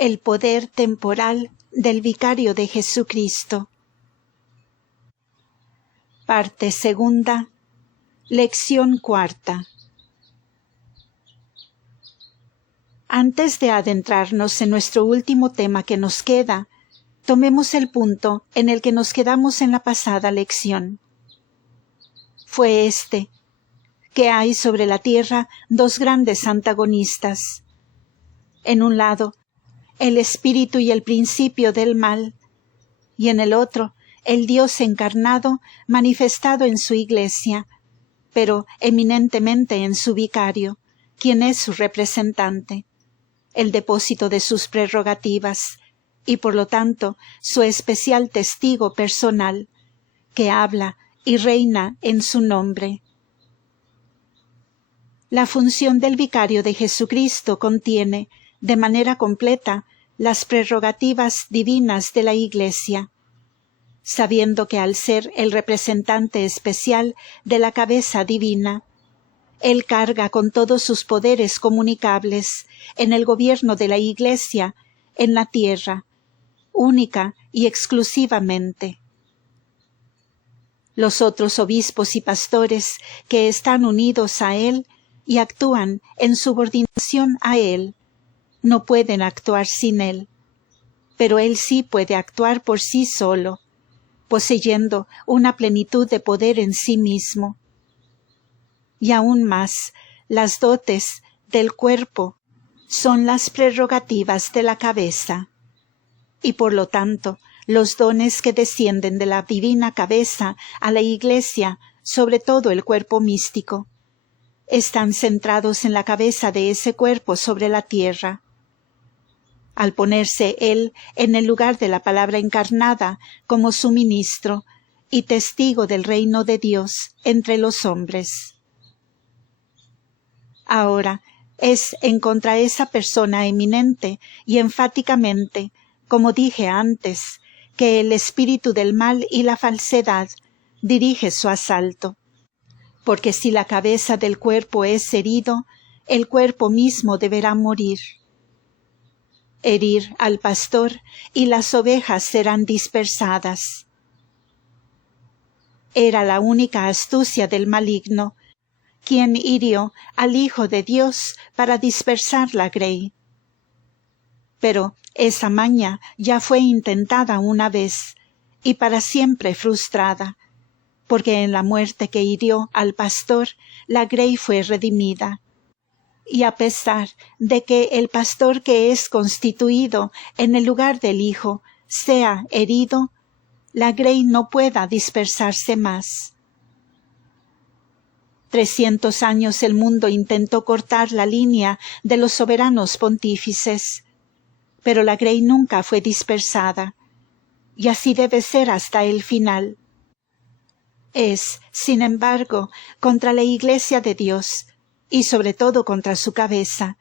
El poder temporal del Vicario de Jesucristo. Parte segunda, lección cuarta. Antes de adentrarnos en nuestro último tema que nos queda, tomemos el punto en el que nos quedamos en la pasada lección. Fue este, que hay sobre la tierra dos grandes antagonistas. En un lado, el espíritu y el principio del mal, y en el otro, el Dios encarnado manifestado en su Iglesia, pero eminentemente en su vicario, quien es su representante, el depósito de sus prerrogativas, y por lo tanto su especial testigo personal, que habla y reina en su nombre. La función del Vicario de Jesucristo contiene, de manera completa, las prerrogativas divinas de la Iglesia, sabiendo que al ser el representante especial de la cabeza divina, él carga con todos sus poderes comunicables en el gobierno de la Iglesia en la tierra, única y exclusivamente. Los otros obispos y pastores que están unidos a él y actúan en subordinación a él, no pueden actuar sin él, pero él sí puede actuar por sí solo, poseyendo una plenitud de poder en sí mismo. Y aún más, las dotes del cuerpo son las prerrogativas de la cabeza, y por lo tanto, los dones que descienden de la divina cabeza a la Iglesia, sobre todo el cuerpo místico, están centrados en la cabeza de ese cuerpo sobre la tierra. Al ponerse él en el lugar de la palabra encarnada como su ministro y testigo del reino de Dios entre los hombres. Ahora es en contra esa persona eminente y enfáticamente, como dije antes, que el espíritu del mal y la falsedad dirige su asalto. Porque si la cabeza del cuerpo es herido, el cuerpo mismo deberá morir. Herir al pastor y las ovejas serán dispersadas. Era la única astucia del maligno, quien hirió al Hijo de Dios para dispersar la grey. Pero esa maña ya fue intentada una vez y para siempre frustrada, porque en la muerte que hirió al pastor, la grey fue redimida. Y a pesar de que el pastor que es constituido en el lugar del Hijo sea herido, la grey no pueda dispersarse más. 300 años el mundo intentó cortar la línea de los soberanos pontífices, pero la grey nunca fue dispersada, y así debe ser hasta el final. Es, sin embargo, contra la Iglesia de Dios, y sobre todo contra su cabeza,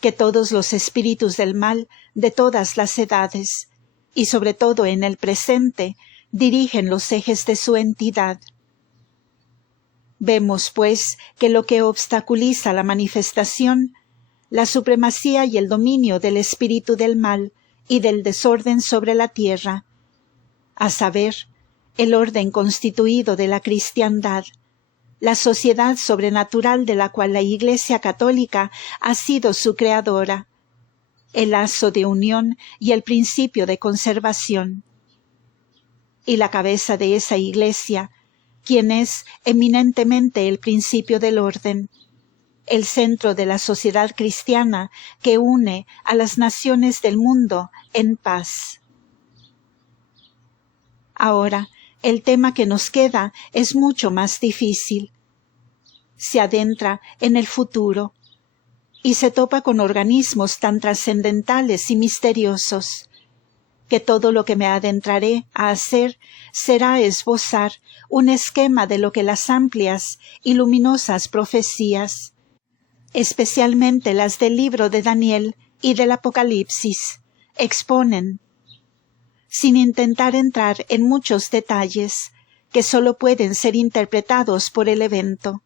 que todos los espíritus del mal de todas las edades, y sobre todo en el presente, dirigen los ejes de su entidad. Vemos, pues, que lo que obstaculiza la manifestación, la supremacía y el dominio del espíritu del mal y del desorden sobre la tierra, a saber, el orden constituido de la cristiandad, la sociedad sobrenatural de la cual la Iglesia católica ha sido su creadora, el lazo de unión y el principio de conservación. Y la cabeza de esa Iglesia, quien es eminentemente el principio del orden, el centro de la sociedad cristiana que une a las naciones del mundo en paz. Ahora, el tema que nos queda es mucho más difícil. Se adentra en el futuro y se topa con organismos tan trascendentales y misteriosos que todo lo que me adentraré a hacer será esbozar un esquema de lo que las amplias y luminosas profecías, especialmente las del libro de Daniel y del Apocalipsis, exponen, sin intentar entrar en muchos detalles que sólo pueden ser interpretados por el evento.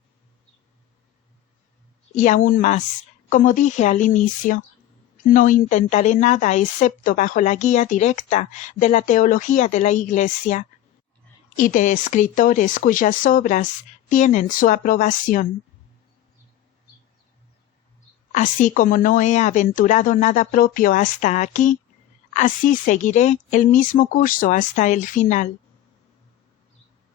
Y aún más, como dije al inicio, No intentaré nada excepto bajo la guía directa de la teología de la Iglesia y de escritores cuyas obras tienen su aprobación. Así como no he aventurado nada propio hasta aquí, así seguiré el mismo curso hasta el final.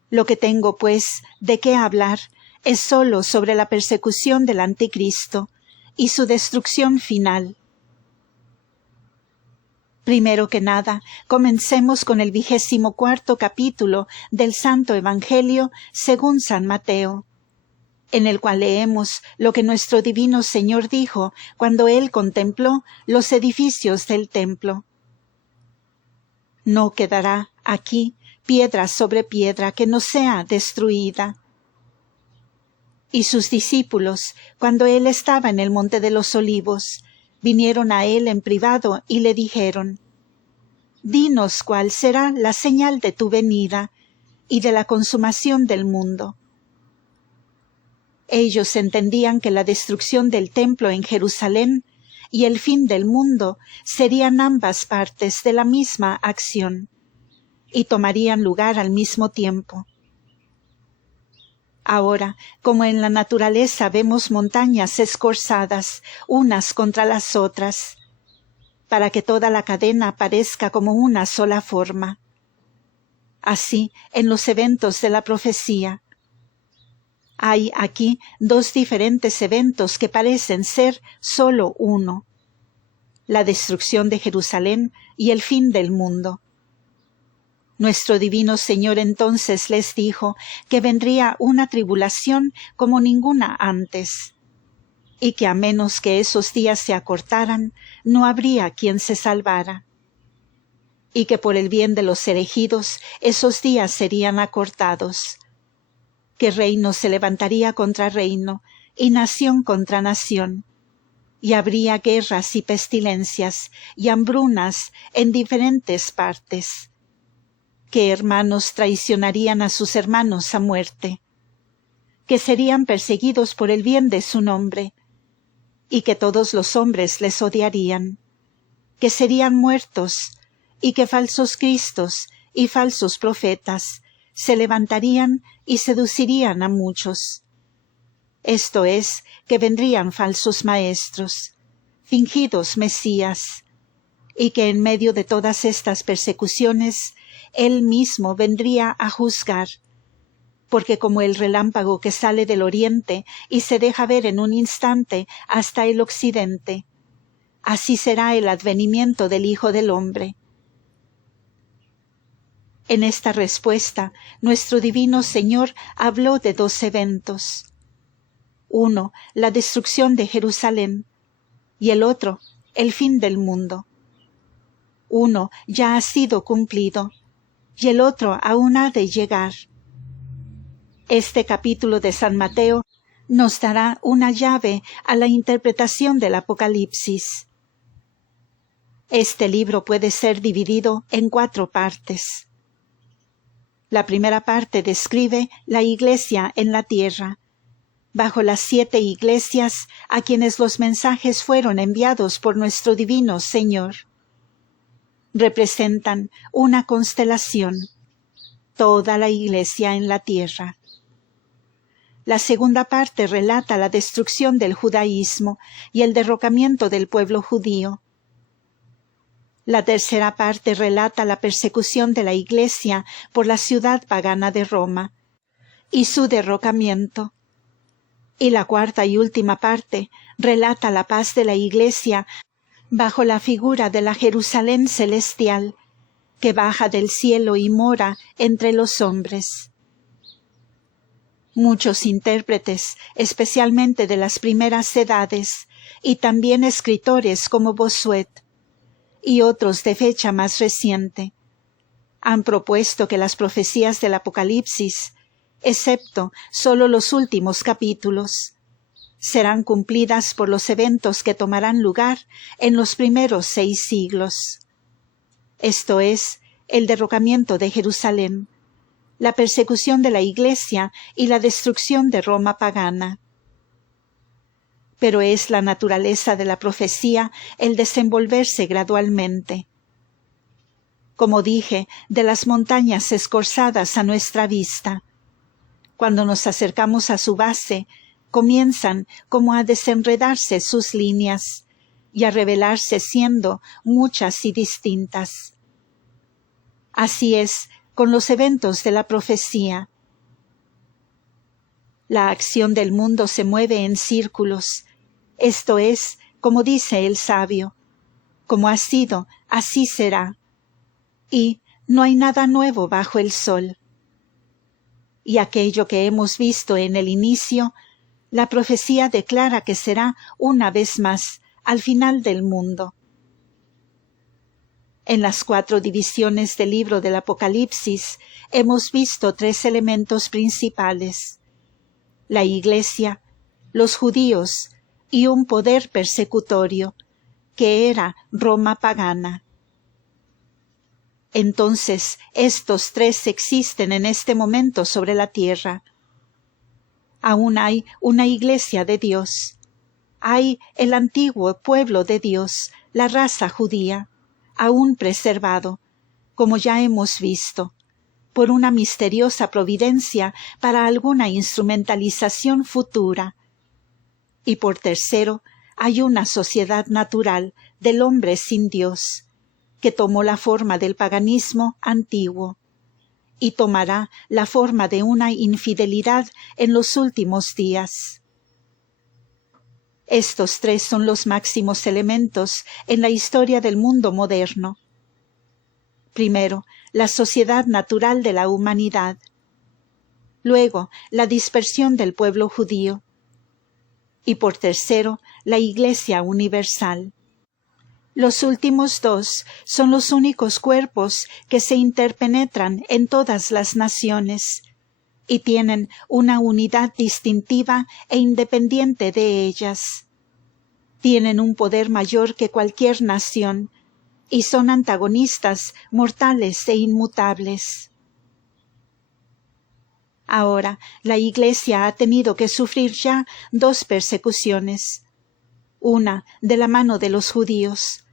Lo que tengo, pues, de qué hablar es sólo sobre la persecución del Anticristo y su destrucción final. Primero que nada, comencemos con el 24º capítulo del Santo Evangelio según San Mateo, en el cual leemos lo que nuestro Divino Señor dijo cuando Él contempló los edificios del templo. No quedará aquí piedra sobre piedra que no sea destruida. Y sus discípulos, cuando Él estaba en el Monte de los Olivos, vinieron a Él en privado y le dijeron: «Dinos cuál será la señal de tu venida y de la consumación del mundo». Ellos entendían que la destrucción del templo en Jerusalén y el fin del mundo serían ambas partes de la misma acción y tomarían lugar al mismo tiempo. Ahora, como en la naturaleza vemos montañas escorzadas unas contra las otras, para que toda la cadena parezca como una sola forma. Así, en los eventos de la profecía, hay aquí dos diferentes eventos que parecen ser solo uno: la destrucción de Jerusalén y el fin del mundo. Nuestro Divino Señor entonces les dijo que vendría una tribulación como ninguna antes, y que a menos que esos días se acortaran, no habría quien se salvara, y que por el bien de los elegidos esos días serían acortados, que reino se levantaría contra reino y nación contra nación, y habría guerras y pestilencias y hambrunas en diferentes partes, que hermanos traicionarían a sus hermanos a muerte, que serían perseguidos por el bien de su nombre, y que todos los hombres les odiarían, que serían muertos, y que falsos cristos y falsos profetas se levantarían y seducirían a muchos. Esto es, que vendrían falsos maestros, fingidos mesías, y que en medio de todas estas persecuciones Él mismo vendría a juzgar, porque como el relámpago que sale del oriente y se deja ver en un instante hasta el occidente, así será el advenimiento del Hijo del Hombre. En esta respuesta, nuestro Divino Señor habló de dos eventos: uno, la destrucción de Jerusalén, y el otro, el fin del mundo. Uno ya ha sido cumplido, y el otro aún ha de llegar. Este capítulo de San Mateo nos dará una llave a la interpretación del Apocalipsis. Este libro puede ser dividido en 4 partes. La primera parte describe la Iglesia en la tierra, bajo las 7 iglesias a quienes los mensajes fueron enviados por nuestro Divino Señor. Representan una constelación, toda la Iglesia en la tierra. La segunda parte relata la destrucción del judaísmo y el derrocamiento del pueblo judío. La tercera parte relata la persecución de la Iglesia por la ciudad pagana de Roma y su derrocamiento. Y la cuarta y última parte relata la paz de la Iglesia bajo la figura de la Jerusalén celestial, que baja del cielo y mora entre los hombres. Muchos intérpretes, especialmente de las primeras edades, y también escritores como Bossuet, y otros de fecha más reciente, han propuesto que las profecías del Apocalipsis, excepto solo los últimos capítulos, serán cumplidas por los eventos que tomarán lugar en los primeros 6 siglos. Esto es, el derrocamiento de Jerusalén, la persecución de la Iglesia y la destrucción de Roma pagana. pero es la naturaleza de la profecía el desenvolverse gradualmente. Como dije, de las montañas escorzadas a nuestra vista. Cuando nos acercamos a su base, comienzan como a desenredarse sus líneas y a revelarse siendo muchas y distintas. Así es con los eventos de la profecía. La acción del mundo se mueve en círculos. Esto es, como dice el sabio, como ha sido, así será. Y no hay nada nuevo bajo el sol. Y aquello que hemos visto en el inicio, la profecía declara que será una vez más al final del mundo. En las 4 divisiones del libro del Apocalipsis hemos visto 3 elementos principales: la Iglesia, los judíos y un poder persecutorio, que era Roma pagana. Entonces, estos 3 existen en este momento sobre la tierra. Aún hay una Iglesia de Dios. Hay el antiguo pueblo de Dios, la raza judía, aún preservado, como ya hemos visto, por una misteriosa providencia para alguna instrumentalización futura. Y por tercero, hay una sociedad natural del hombre sin Dios, que tomó la forma del paganismo antiguo, y tomará la forma de una infidelidad en los últimos días. Estos 3 son los máximos elementos en la historia del mundo moderno. Primero, la sociedad natural de la humanidad. Luego, la dispersión del pueblo judío. Y por tercero, la Iglesia universal. Los últimos 2 son los únicos cuerpos que se interpenetran en todas las naciones y tienen una unidad distintiva e independiente de ellas. Tienen un poder mayor que cualquier nación y son antagonistas mortales e inmutables. Ahora, la Iglesia ha tenido que sufrir ya 2 persecuciones, una de la mano de los judíos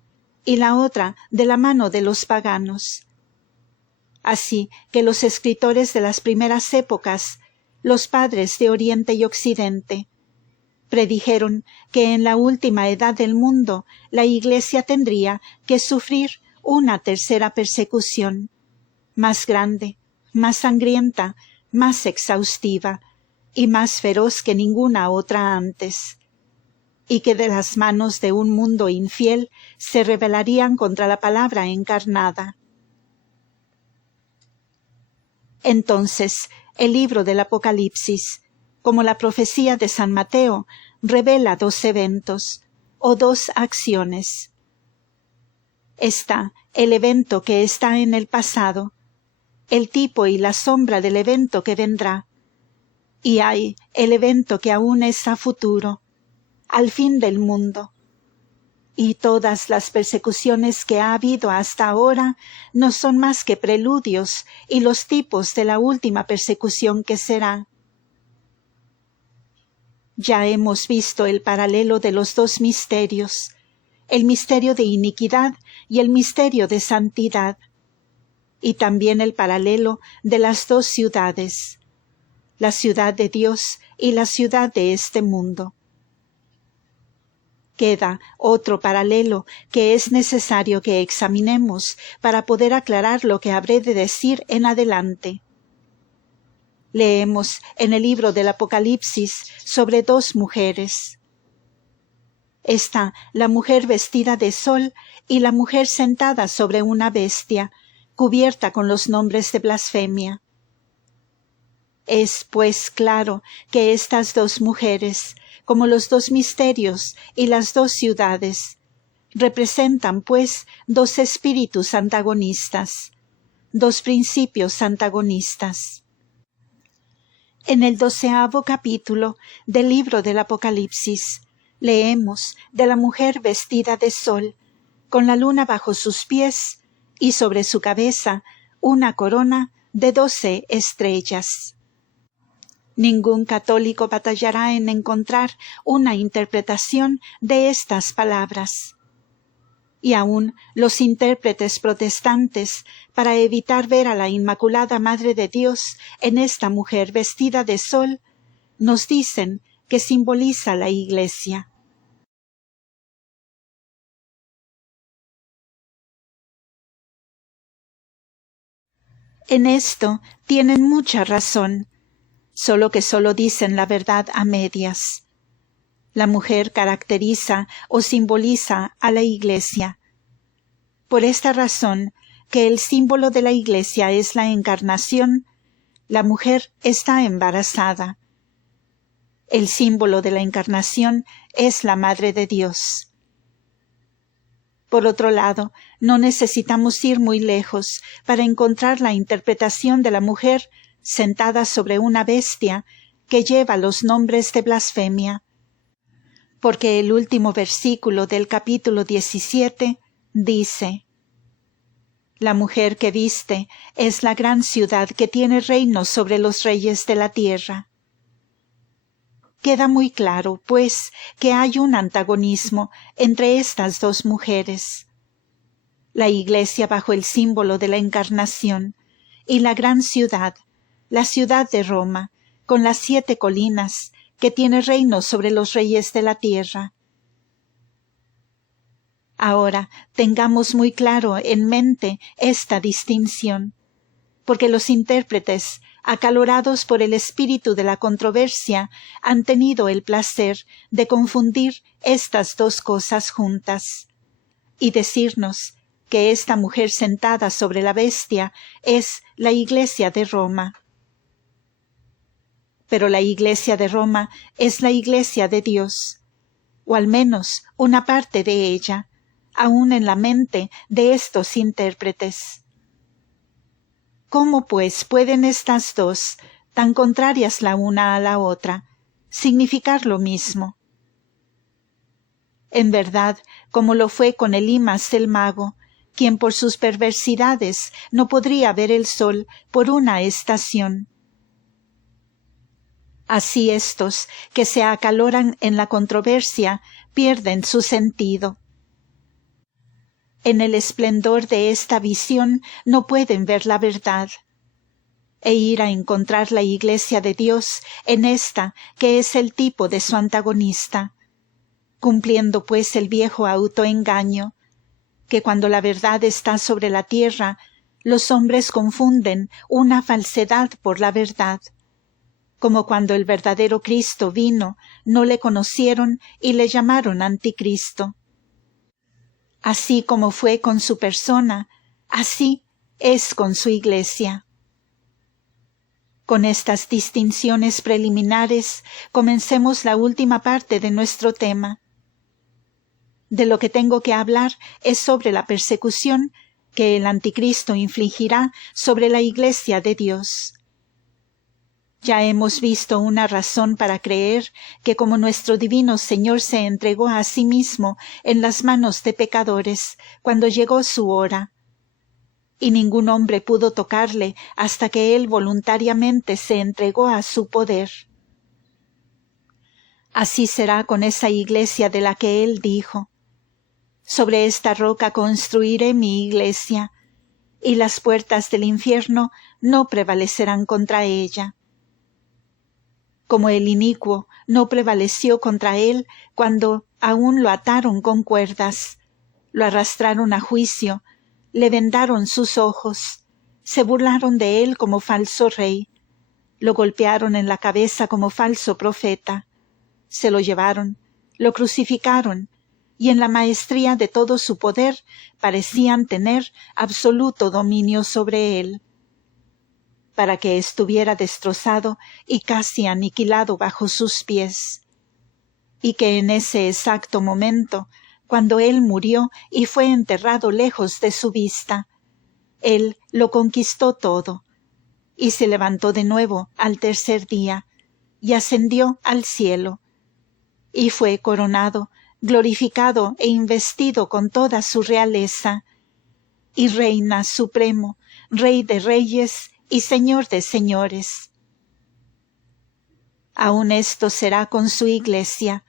y la otra de la mano de los paganos. Así que los escritores de las primeras épocas, los padres de Oriente y Occidente, predijeron que en la última edad del mundo la Iglesia tendría que sufrir una tercera persecución, más grande, más sangrienta, más exhaustiva y más feroz que ninguna otra antes, y que de las manos de un mundo infiel se rebelarían contra la palabra encarnada. Entonces, el libro del Apocalipsis, como la profecía de San Mateo, revela 2 eventos, o 2 acciones. Está el evento que está en el pasado, el tipo y la sombra del evento que vendrá, y hay el evento que aún es a futuro, al fin del mundo. Y todas las persecuciones que ha habido hasta ahora no son más que preludios y los tipos de la última persecución que será. Ya hemos visto el paralelo de los 2 misterios, el misterio de iniquidad y el misterio de santidad, y también el paralelo de las 2 ciudades, la ciudad de Dios y la ciudad de este mundo. Queda otro paralelo que es necesario que examinemos para poder aclarar lo que habré de decir en adelante. Leemos en el libro del Apocalipsis sobre 2 mujeres. Está la mujer vestida de sol y la mujer sentada sobre una bestia, cubierta con los nombres de blasfemia. Es, pues, claro que estas 2 mujeres, como los 2 misterios y las 2 ciudades, representan, pues, 2 espíritus antagonistas, 2 principios antagonistas. En el 12º capítulo del libro del Apocalipsis, leemos de la mujer vestida de sol, con la luna bajo sus pies y sobre su cabeza una corona de 12 estrellas. Ningún católico batallará en encontrar una interpretación de estas palabras. Y aún los intérpretes protestantes, para evitar ver a la Inmaculada Madre de Dios en esta mujer vestida de sol, nos dicen que simboliza la Iglesia. En esto tienen mucha razón, solo que solo dicen la verdad a medias. La mujer caracteriza o simboliza a la Iglesia. Por esta razón, que el símbolo de la Iglesia es la encarnación, la mujer está embarazada. El símbolo de la encarnación es la Madre de Dios. Por otro lado, no necesitamos ir muy lejos para encontrar la interpretación de la mujer sentada sobre una bestia que lleva los nombres de blasfemia. Porque el último versículo del capítulo 17 dice: La mujer que viste es la gran ciudad que tiene reino sobre los reyes de la tierra. Queda muy claro, pues, que hay un antagonismo entre estas dos mujeres. La Iglesia bajo el símbolo de la Encarnación y la gran ciudad, la ciudad de Roma, con las 7 colinas, que tiene reino sobre los reyes de la tierra. Ahora tengamos muy claro en mente esta distinción, porque los intérpretes, acalorados por el espíritu de la controversia, han tenido el placer de confundir estas dos cosas juntas, y decirnos que esta mujer sentada sobre la bestia es la Iglesia de Roma. Pero la Iglesia de Roma es la Iglesia de Dios, o al menos una parte de ella, aún en la mente de estos intérpretes. ¿Cómo, pues, pueden estas dos, tan contrarias la una a la otra, significar lo mismo? En verdad, como lo fue con Elimas el mago, quien por sus perversidades no podría ver el sol por una estación. Así estos, que se acaloran en la controversia, pierden su sentido. En el esplendor de esta visión no pueden ver la verdad, e ir a encontrar la Iglesia de Dios en esta que es el tipo de su antagonista, cumpliendo pues el viejo autoengaño, que cuando la verdad está sobre la tierra, los hombres confunden una falsedad por la verdad, como cuando el verdadero Cristo vino, no le conocieron y le llamaron anticristo. Así como fue con su persona, así es con su Iglesia. Con estas distinciones preliminares, comencemos la última parte de nuestro tema. De lo que tengo que hablar es sobre la persecución que el anticristo infligirá sobre la Iglesia de Dios. Ya hemos visto una razón para creer que como nuestro divino Señor se entregó a sí mismo en las manos de pecadores cuando llegó su hora, y ningún hombre pudo tocarle hasta que él voluntariamente se entregó a su poder. Así será con esa Iglesia de la que él dijo: sobre esta roca construiré mi Iglesia, y las puertas del infierno no prevalecerán contra ella. Como el inicuo no prevaleció contra él cuando aún lo ataron con cuerdas, lo arrastraron a juicio, le vendaron sus ojos, se burlaron de él como falso rey, lo golpearon en la cabeza como falso profeta, se lo llevaron, lo crucificaron, y en la maestría de todo su poder parecían tener absoluto dominio sobre él, para que estuviera destrozado y casi aniquilado bajo sus pies, y que en ese exacto momento, cuando él murió y fue enterrado lejos de su vista, él lo conquistó todo, y se levantó de nuevo al tercer día, y ascendió al cielo, y fue coronado, glorificado e investido con toda su realeza, y reina supremo, Rey de reyes y Señor de señores. Aun esto será con su Iglesia,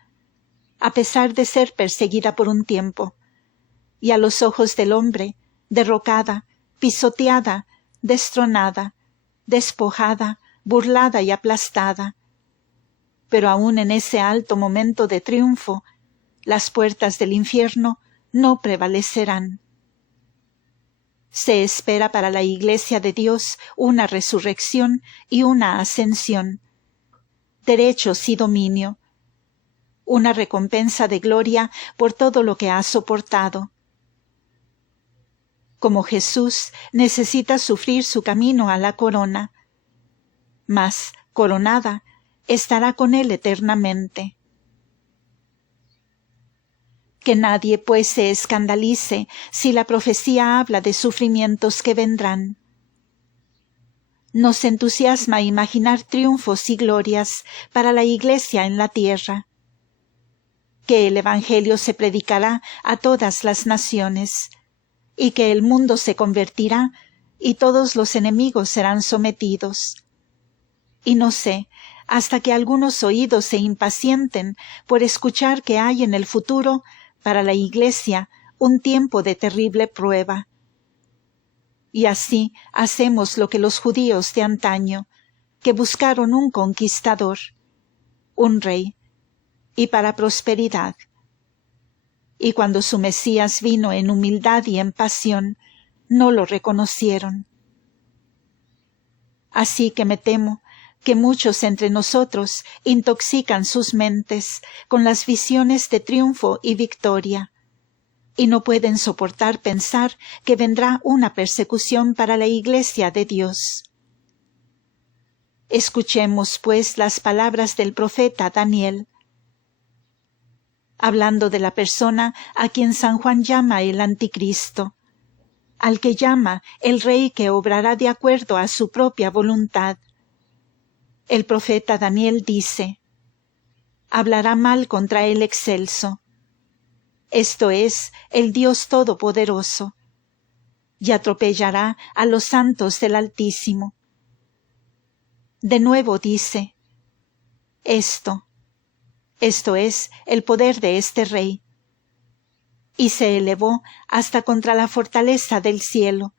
a pesar de ser perseguida por un tiempo, y a los ojos del hombre, derrocada, pisoteada, destronada, despojada, burlada y aplastada. Pero aun en ese alto momento de triunfo, las puertas del infierno no prevalecerán. Se espera para la Iglesia de Dios una resurrección y una ascensión, derechos y dominio, una recompensa de gloria por todo lo que ha soportado. Como Jesús necesita sufrir su camino a la corona, mas, coronada, estará con él eternamente. Que nadie pues se escandalice si la profecía habla de sufrimientos que vendrán. Nos entusiasma imaginar triunfos y glorias para la Iglesia en la tierra. Que el Evangelio se predicará a todas las naciones, y que el mundo se convertirá y todos los enemigos serán sometidos. Y no sé, hasta que algunos oídos se impacienten por escuchar que hay en el futuro para la Iglesia un tiempo de terrible prueba. Y así hacemos lo que los judíos de antaño, que buscaron un conquistador, un rey, y para prosperidad. Y cuando su Mesías vino en humildad y en pasión, no lo reconocieron. Así que me temo que muchos entre nosotros intoxican sus mentes con las visiones de triunfo y victoria, y no pueden soportar pensar que vendrá una persecución para la Iglesia de Dios. Escuchemos, pues, las palabras del profeta Daniel, hablando de la persona a quien San Juan llama el Anticristo, al que llama el Rey que obrará de acuerdo a su propia voluntad. El profeta Daniel dice: hablará mal contra el Excelso, esto es, el Dios Todopoderoso, y atropellará a los santos del Altísimo. De nuevo dice: esto es, el poder de este rey. Y se elevó hasta contra la fortaleza del cielo,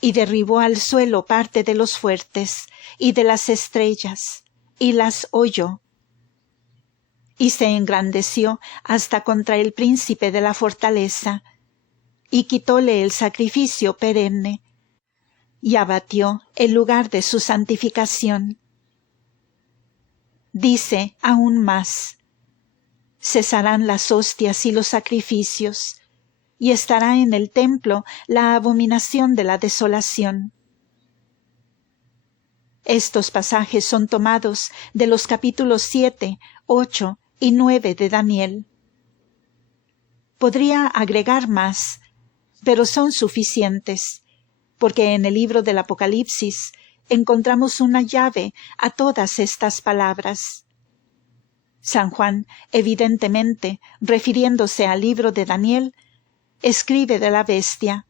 y derribó al suelo parte de los fuertes y de las estrellas, y las holló. Y se engrandeció hasta contra el príncipe de la fortaleza, y quitóle el sacrificio perenne, y abatió el lugar de su santificación. Dice aún más: cesarán las hostias y los sacrificios, y estará en el templo la abominación de la desolación. Estos pasajes son tomados de los capítulos 7, 8 y 9 de Daniel. Podría agregar más, pero son suficientes, porque en el libro del Apocalipsis encontramos una llave a todas estas palabras. San Juan, evidentemente, refiriéndose al libro de Daniel, escribe de la bestia,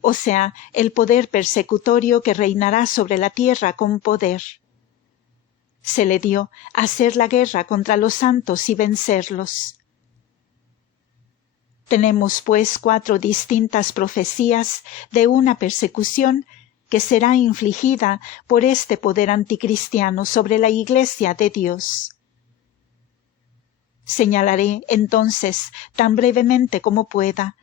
o sea, el poder persecutorio que reinará sobre la tierra con poder. Se le dio hacer la guerra contra los santos y vencerlos. Tenemos pues 4 distintas profecías de una persecución que será infligida por este poder anticristiano sobre la Iglesia de Dios. Señalaré entonces, tan brevemente como pueda,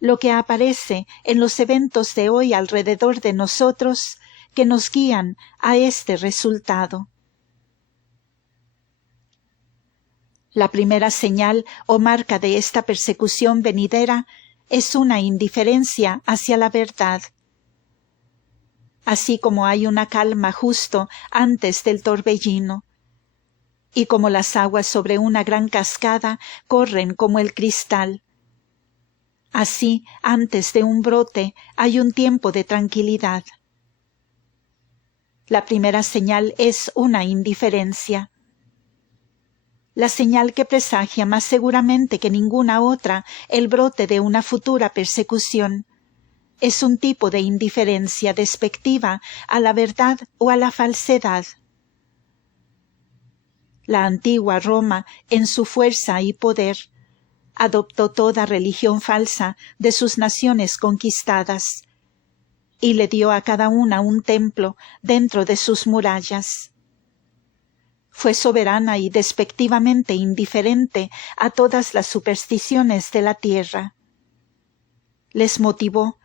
lo que aparece en los eventos de hoy alrededor de nosotros que nos guían a este resultado. La primera señal o marca de esta persecución venidera es una indiferencia hacia la verdad. Así como hay una calma justo antes del torbellino, y como las aguas sobre una gran cascada corren como el cristal, así antes de un brote hay un tiempo de tranquilidad. La primera señal es una indiferencia. La señal que presagia más seguramente que ninguna otra el brote de una futura persecución es un tipo de indiferencia despectiva a la verdad o a la falsedad. La antigua Roma, en su fuerza y poder, adoptó toda religión falsa de sus naciones conquistadas, y le dio a cada una un templo dentro de sus murallas. Fue soberana y despectivamente indiferente a todas las supersticiones de la tierra. Les motivó,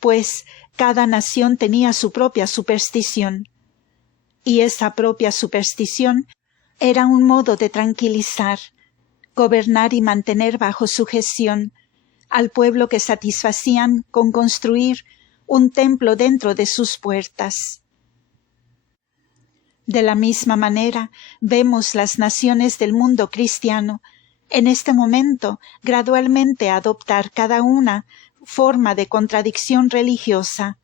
pues cada nación tenía su propia superstición, y esa propia superstición era un modo de tranquilizar, gobernar y mantener bajo sujeción al pueblo que satisfacían con construir un templo dentro de sus puertas. De la misma manera, vemos las naciones del mundo cristiano en este momento gradualmente adoptar cada una forma de contradicción religiosa,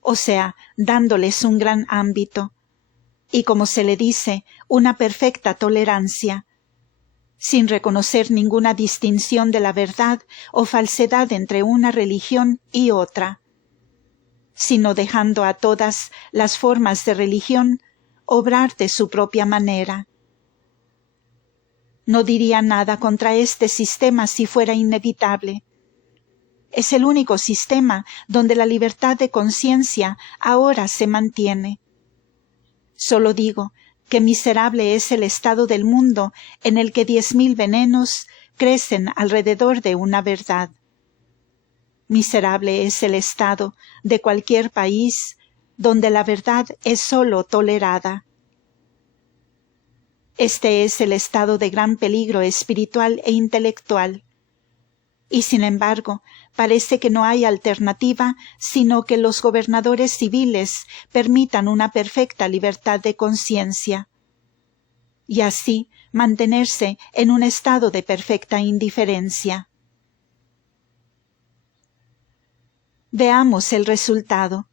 o sea, dándoles un gran ámbito, y como se le dice, una perfecta tolerancia, sin reconocer ninguna distinción de la verdad o falsedad entre una religión y otra, sino dejando a todas las formas de religión obrar de su propia manera. No diría nada contra este sistema si fuera inevitable. Es el único sistema donde la libertad de conciencia ahora se mantiene. Solo digo que miserable es el estado del mundo en el que 10.000 venenos crecen alrededor de una verdad. Miserable es el estado de cualquier país donde la verdad es sólo tolerada. Este es el estado de gran peligro espiritual e intelectual. Y sin embargo, parece que no hay alternativa sino que los gobernadores civiles permitan una perfecta libertad de conciencia, y así mantenerse en un estado de perfecta indiferencia. Veamos el resultado.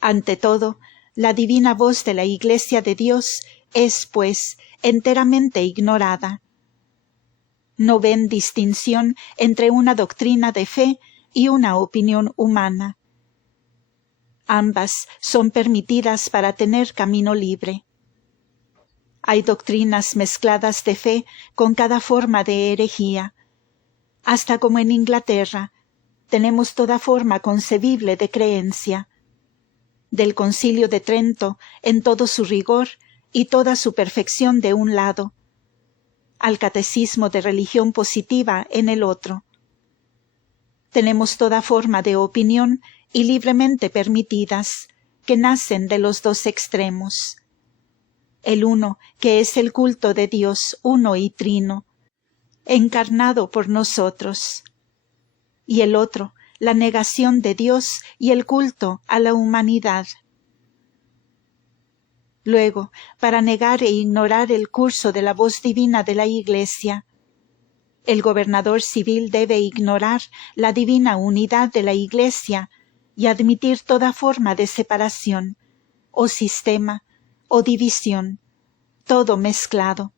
Ante todo, la divina voz de la Iglesia de Dios es, pues, enteramente ignorada. No ven distinción entre una doctrina de fe y una opinión humana. Ambas son permitidas para tener camino libre. Hay doctrinas mezcladas de fe con cada forma de herejía. Hasta como en Inglaterra, tenemos toda forma concebible de creencia. Del Concilio de Trento en todo su rigor y toda su perfección de un lado, al catecismo de religión positiva en el otro. Tenemos toda forma de opinión y libremente permitidas, que nacen de los dos extremos. El uno, que es el culto de Dios uno y trino, encarnado por nosotros, y el otro, la negación de Dios y el culto a la humanidad. Luego, para negar e ignorar el curso de la voz divina de la Iglesia, el gobernador civil debe ignorar la divina unidad de la Iglesia y admitir toda forma de separación, o sistema, o división, todo mezclado,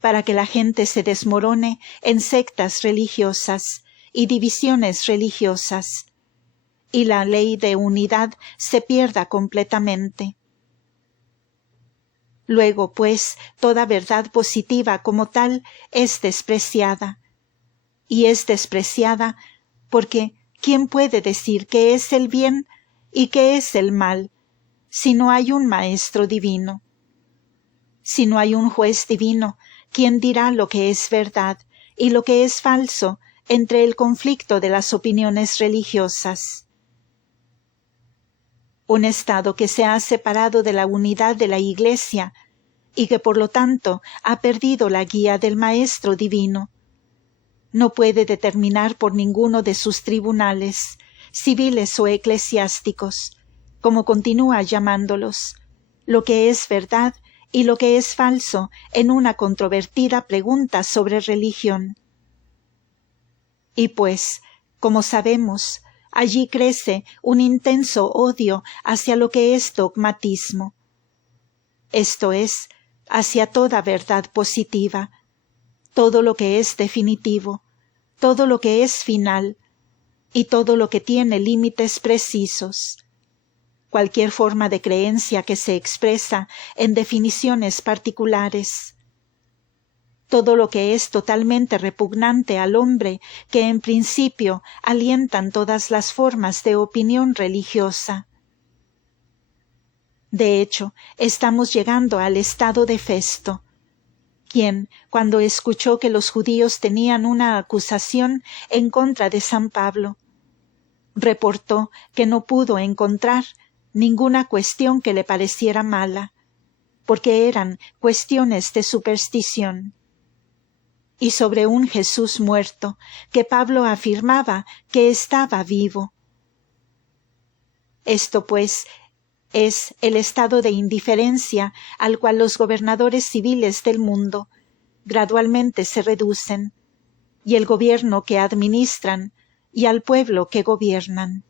para que la gente se desmorone en sectas religiosas y divisiones religiosas, y la ley de unidad se pierda completamente. Luego, pues, toda verdad positiva como tal es despreciada. Y es despreciada porque ¿quién puede decir qué es el bien y qué es el mal si no hay un maestro divino? Si no hay un juez divino, ¿quién dirá lo que es verdad y lo que es falso entre el conflicto de las opiniones religiosas? Un estado que se ha separado de la unidad de la Iglesia y que por lo tanto ha perdido la guía del Maestro Divino, no puede determinar por ninguno de sus tribunales, civiles o eclesiásticos, como continúa llamándolos, lo que es verdad y lo que es falso en una controvertida pregunta sobre religión. Y pues, como sabemos, allí crece un intenso odio hacia lo que es dogmatismo, esto es, hacia toda verdad positiva, todo lo que es definitivo, todo lo que es final y todo lo que tiene límites precisos, cualquier forma de creencia que se expresa en definiciones particulares. Todo lo que es totalmente repugnante al hombre, que en principio alientan todas las formas de opinión religiosa. De hecho, estamos llegando al estado de Festo, quien, cuando escuchó que los judíos tenían una acusación en contra de San Pablo, reportó que no pudo encontrar ninguna cuestión que le pareciera mala, porque eran cuestiones de superstición. Y sobre un Jesús muerto, que Pablo afirmaba que estaba vivo. Esto, pues, es el estado de indiferencia al cual los gobernadores civiles del mundo gradualmente se reducen, y el gobierno que administran, y al pueblo que gobiernan.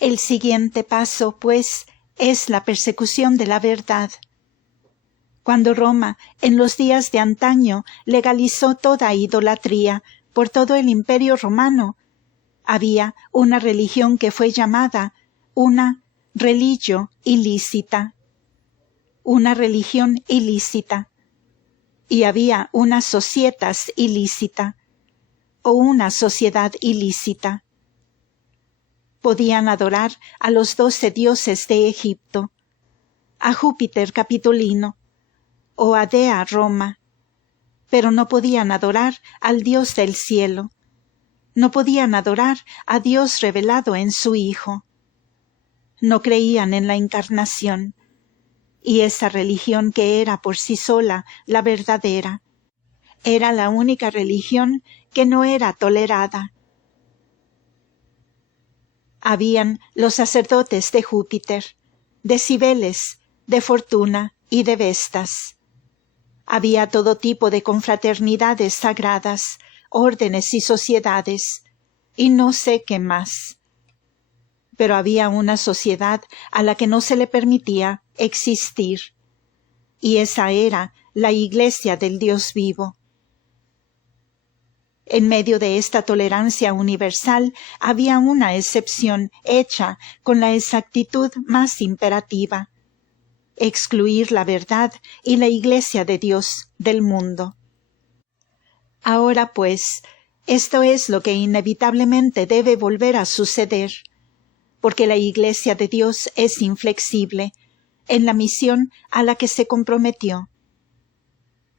El siguiente paso, pues, es la persecución de la verdad. Cuando Roma, en los días de antaño, legalizó toda idolatría por todo el Imperio Romano, había una religión que fue llamada una religio ilícita. Una religión ilícita. Y había una societas ilícita, o una sociedad ilícita. Podían adorar a los 12 dioses de Egipto, a Júpiter Capitolino, o a Dea Roma, pero no podían adorar al Dios del cielo, no podían adorar a Dios revelado en su Hijo. No creían en la encarnación, y esa religión que era por sí sola la verdadera, era la única religión que no era tolerada. Habían los sacerdotes de Júpiter, de Cibeles, de Fortuna y de Vestas. Había todo tipo de confraternidades sagradas, órdenes y sociedades, y no sé qué más. Pero había una sociedad a la que no se le permitía existir, y esa era la Iglesia del Dios vivo. En medio de esta tolerancia universal había una excepción hecha con la exactitud más imperativa: excluir la verdad y la Iglesia de Dios del mundo. Ahora pues, esto es lo que inevitablemente debe volver a suceder, porque la Iglesia de Dios es inflexible en la misión a la que se comprometió.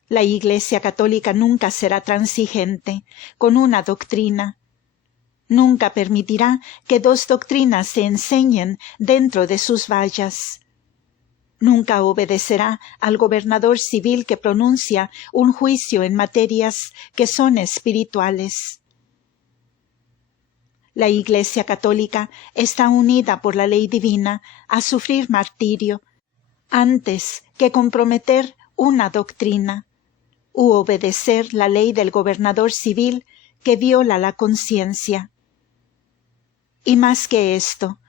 La Iglesia católica nunca será transigente con una doctrina. Nunca permitirá que 2 doctrinas se enseñen dentro de sus vallas. Nunca obedecerá al gobernador civil que pronuncia un juicio en materias que son espirituales. La Iglesia católica está unida por la ley divina a sufrir martirio antes que comprometer una doctrina u obedecer la ley del gobernador civil que viola la conciencia. Y más que esto,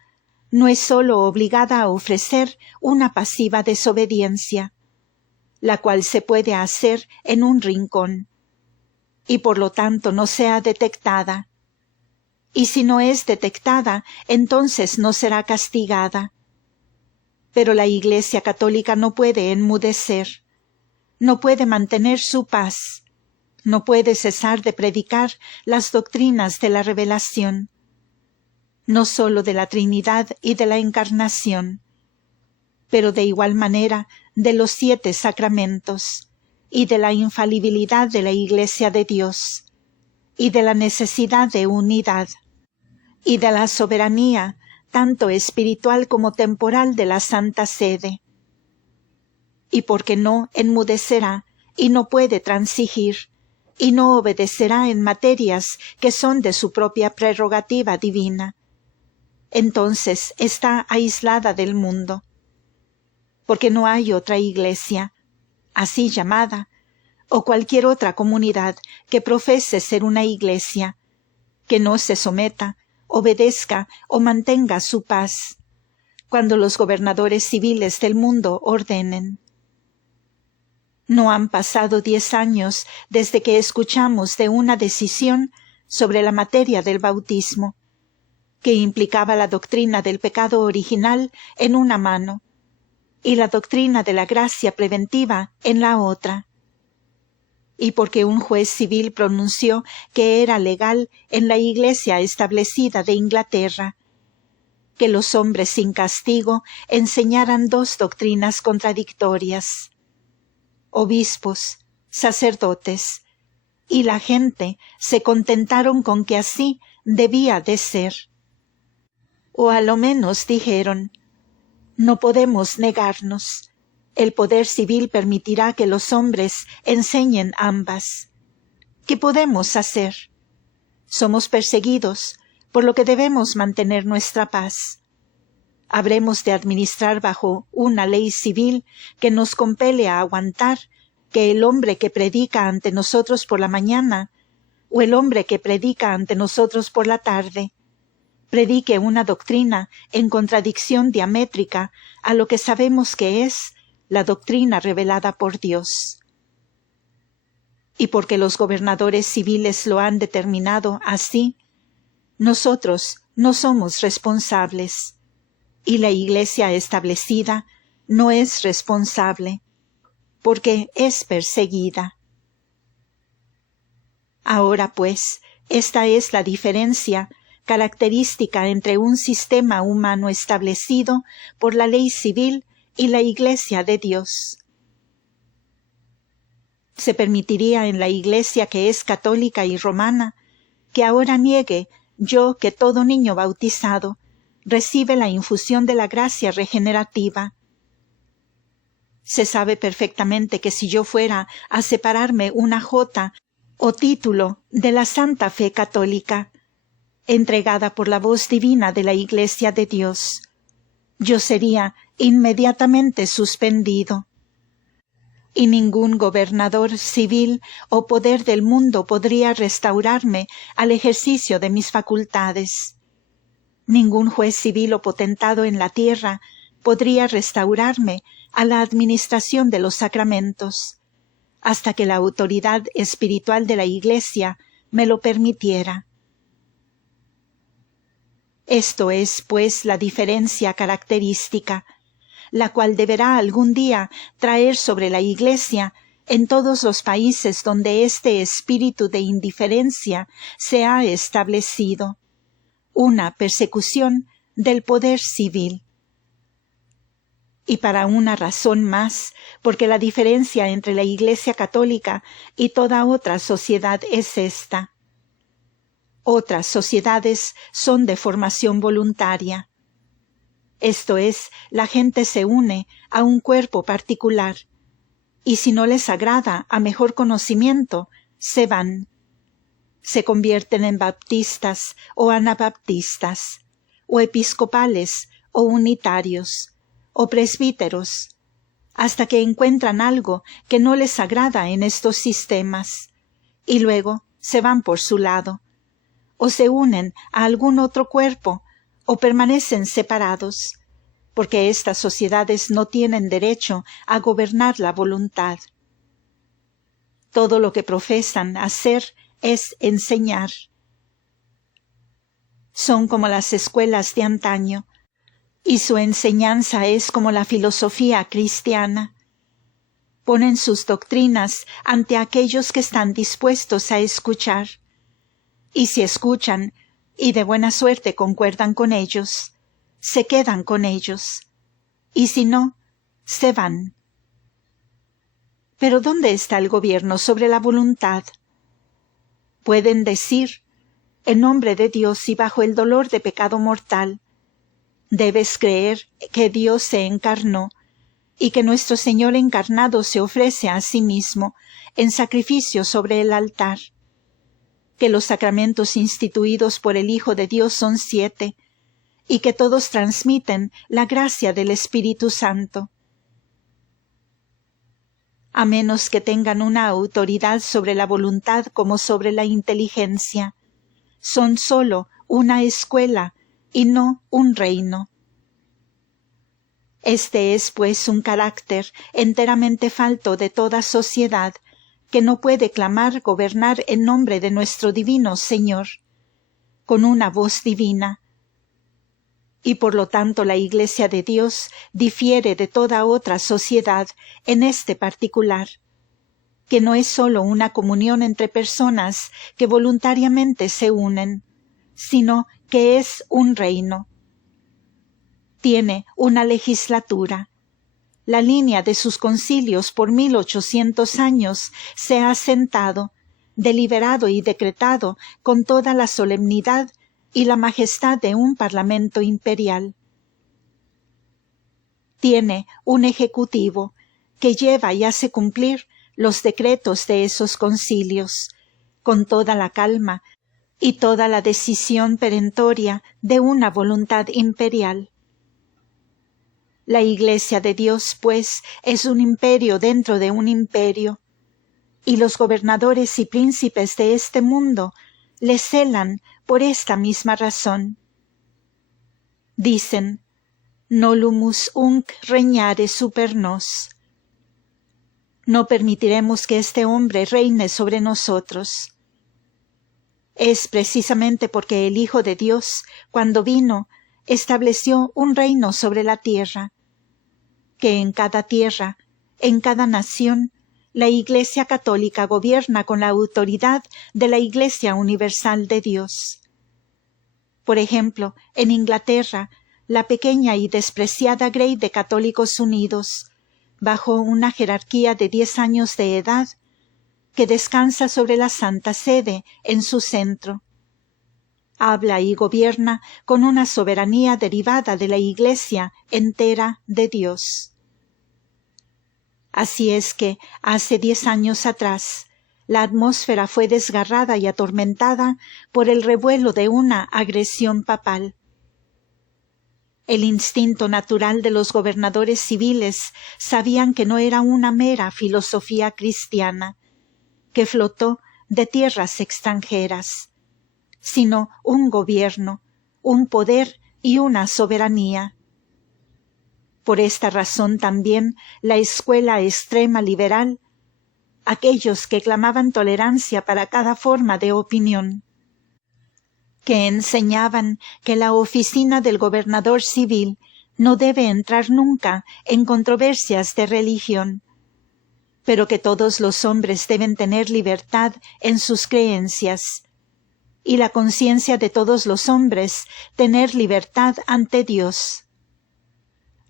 no es sólo obligada a ofrecer una pasiva desobediencia, la cual se puede hacer en un rincón, y por lo tanto no sea detectada. Y si no es detectada, entonces no será castigada. Pero la Iglesia católica no puede enmudecer, no puede mantener su paz, no puede cesar de predicar las doctrinas de la revelación, no sólo de la Trinidad y de la Encarnación, pero de igual manera de los 7 sacramentos, y de la infalibilidad de la Iglesia de Dios, y de la necesidad de unidad, y de la soberanía, tanto espiritual como temporal, de la Santa Sede. Y porque no enmudecerá, y no puede transigir, y no obedecerá en materias que son de su propia prerrogativa divina, entonces está aislada del mundo. Porque no hay otra Iglesia, así llamada, o cualquier otra comunidad que profese ser una Iglesia, que no se someta, obedezca o mantenga su paz, cuando los gobernadores civiles del mundo ordenen. No han pasado 10 años desde que escuchamos de una decisión sobre la materia del bautismo, que implicaba la doctrina del pecado original en una mano y la doctrina de la gracia preventiva en la otra. Y porque un juez civil pronunció que era legal en la Iglesia establecida de Inglaterra que los hombres sin castigo enseñaran 2 doctrinas contradictorias. Obispos, sacerdotes y la gente se contentaron con que así debía de ser. O a lo menos dijeron: no podemos negarnos. El poder civil permitirá que los hombres enseñen ambas. ¿Qué podemos hacer? Somos perseguidos, por lo que debemos mantener nuestra paz. Habremos de administrar bajo una ley civil que nos compele a aguantar que el hombre que predica ante nosotros por la mañana o el hombre que predica ante nosotros por la tarde predique una doctrina en contradicción diamétrica a lo que sabemos que es la doctrina revelada por Dios. Y porque los gobernadores civiles lo han determinado así, nosotros no somos responsables, y la Iglesia establecida no es responsable, porque es perseguida. Ahora pues, esta es la diferencia característica entre un sistema humano establecido por la ley civil y la Iglesia de Dios. Se permitiría en la Iglesia que es católica y romana que ahora niegue yo que todo niño bautizado recibe la infusión de la gracia regenerativa. Se sabe perfectamente que si yo fuera a separarme una jota o título de la Santa Fe Católica, entregada por la voz divina de la Iglesia de Dios, yo sería inmediatamente suspendido. Y ningún gobernador civil o poder del mundo podría restaurarme al ejercicio de mis facultades. Ningún juez civil o potentado en la tierra podría restaurarme a la administración de los sacramentos, hasta que la autoridad espiritual de la Iglesia me lo permitiera. Esto es, pues, la diferencia característica, la cual deberá algún día traer sobre la Iglesia, en todos los países donde este espíritu de indiferencia se ha establecido, una persecución del poder civil. Y para una razón más, porque la diferencia entre la Iglesia católica y toda otra sociedad es esta. Otras sociedades son de formación voluntaria. Esto es, la gente se une a un cuerpo particular, y si no les agrada a mejor conocimiento, se van. Se convierten en baptistas o anabaptistas, o episcopales o unitarios, o presbíteros, hasta que encuentran algo que no les agrada en estos sistemas, y luego se van por su lado, o se unen a algún otro cuerpo, o permanecen separados, porque estas sociedades no tienen derecho a gobernar la voluntad. Todo lo que profesan hacer es enseñar. Son como las escuelas de antaño, y su enseñanza es como la filosofía cristiana. Ponen sus doctrinas ante aquellos que están dispuestos a escuchar, y si escuchan, y de buena suerte concuerdan con ellos, se quedan con ellos, y si no, se van. Pero ¿dónde está el gobierno sobre la voluntad? Pueden decir, en nombre de Dios y bajo el dolor de pecado mortal, debes creer que Dios se encarnó, y que nuestro Señor encarnado se ofrece a sí mismo en sacrificio sobre el altar, que los sacramentos instituidos por el Hijo de Dios son 7, y que todos transmiten la gracia del Espíritu Santo. A menos que tengan una autoridad sobre la voluntad como sobre la inteligencia, son sólo una escuela y no un reino. Este es, pues, un carácter enteramente falto de toda sociedad, que no puede clamar gobernar en nombre de nuestro divino Señor, con una voz divina. Y por lo tanto la Iglesia de Dios difiere de toda otra sociedad en este particular, que no es sólo una comunión entre personas que voluntariamente se unen, sino que es un reino. Tiene una legislatura. La línea de sus concilios por 1800 años se ha sentado, deliberado y decretado con toda la solemnidad y la majestad de un parlamento imperial. Tiene un ejecutivo que lleva y hace cumplir los decretos de esos concilios, con toda la calma y toda la decisión perentoria de una voluntad imperial. La Iglesia de Dios, pues, es un imperio dentro de un imperio, y los gobernadores y príncipes de este mundo le celan por esta misma razón. Dicen, nolumus unc regnare super nos. No permitiremos que este hombre reine sobre nosotros. Es precisamente porque el Hijo de Dios, cuando vino, estableció un reino sobre la tierra, que en cada tierra, en cada nación, la Iglesia católica gobierna con la autoridad de la Iglesia universal de Dios. Por ejemplo, en Inglaterra, la pequeña y despreciada Grey de Católicos Unidos, bajo una jerarquía de 10 años de edad, que descansa sobre la Santa Sede en su centro. Habla y gobierna con una soberanía derivada de la Iglesia entera de Dios. Así es que, hace 10 años atrás, la atmósfera fue desgarrada y atormentada por el revuelo de una agresión papal. El instinto natural de los gobernadores civiles sabían que no era una mera filosofía cristiana, que flotó de tierras extranjeras, sino un gobierno, un poder y una soberanía. Por esta razón también la escuela extrema liberal, aquellos que clamaban tolerancia para cada forma de opinión, que enseñaban que la oficina del gobernador civil no debe entrar nunca en controversias de religión, pero que todos los hombres deben tener libertad en sus creencias, y la conciencia de todos los hombres tener libertad ante Dios.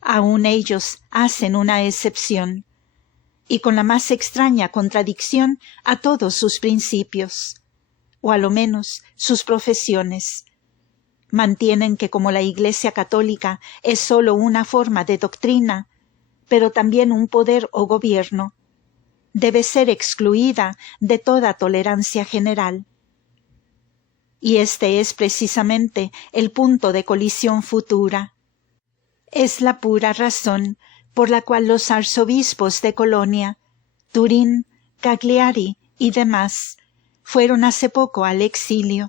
Aun ellos hacen una excepción, y con la más extraña contradicción a todos sus principios, o a lo menos sus profesiones. Mantienen que como la Iglesia católica es sólo una forma de doctrina, pero también un poder o gobierno, debe ser excluida de toda tolerancia general. Y este es precisamente el punto de colisión futura. Es la pura razón por la cual los arzobispos de Colonia, Turín, Cagliari y demás fueron hace poco al exilio,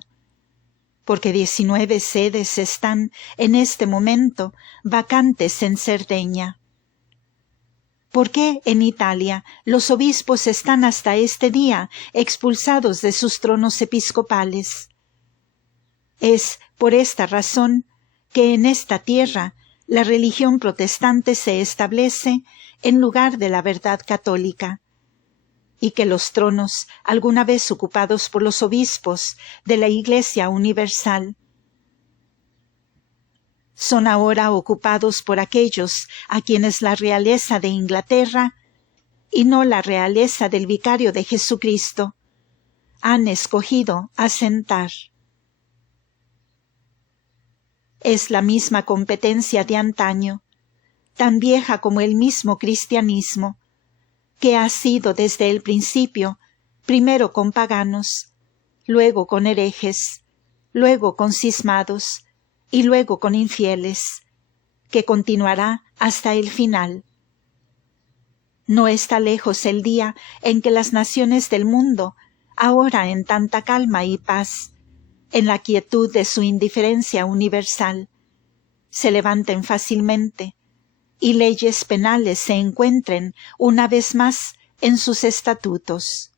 porque 19 sedes están en este momento vacantes en Cerdeña. ¿Por qué en Italia los obispos están hasta este día expulsados de sus tronos episcopales? Es por esta razón que en esta tierra la religión protestante se establece en lugar de la verdad católica, y que los tronos, alguna vez ocupados por los obispos de la Iglesia universal, son ahora ocupados por aquellos a quienes la realeza de Inglaterra, y no la realeza del Vicario de Jesucristo, han escogido asentar. Es la misma competencia de antaño, tan vieja como el mismo cristianismo, que ha sido desde el principio, primero con paganos, luego con herejes, luego con cismados y luego con infieles, que continuará hasta el final. No está lejos el día en que las naciones del mundo, ahora en tanta calma y paz, en la quietud de su indiferencia universal, se levanten fácilmente y leyes penales se encuentren una vez más en sus estatutos.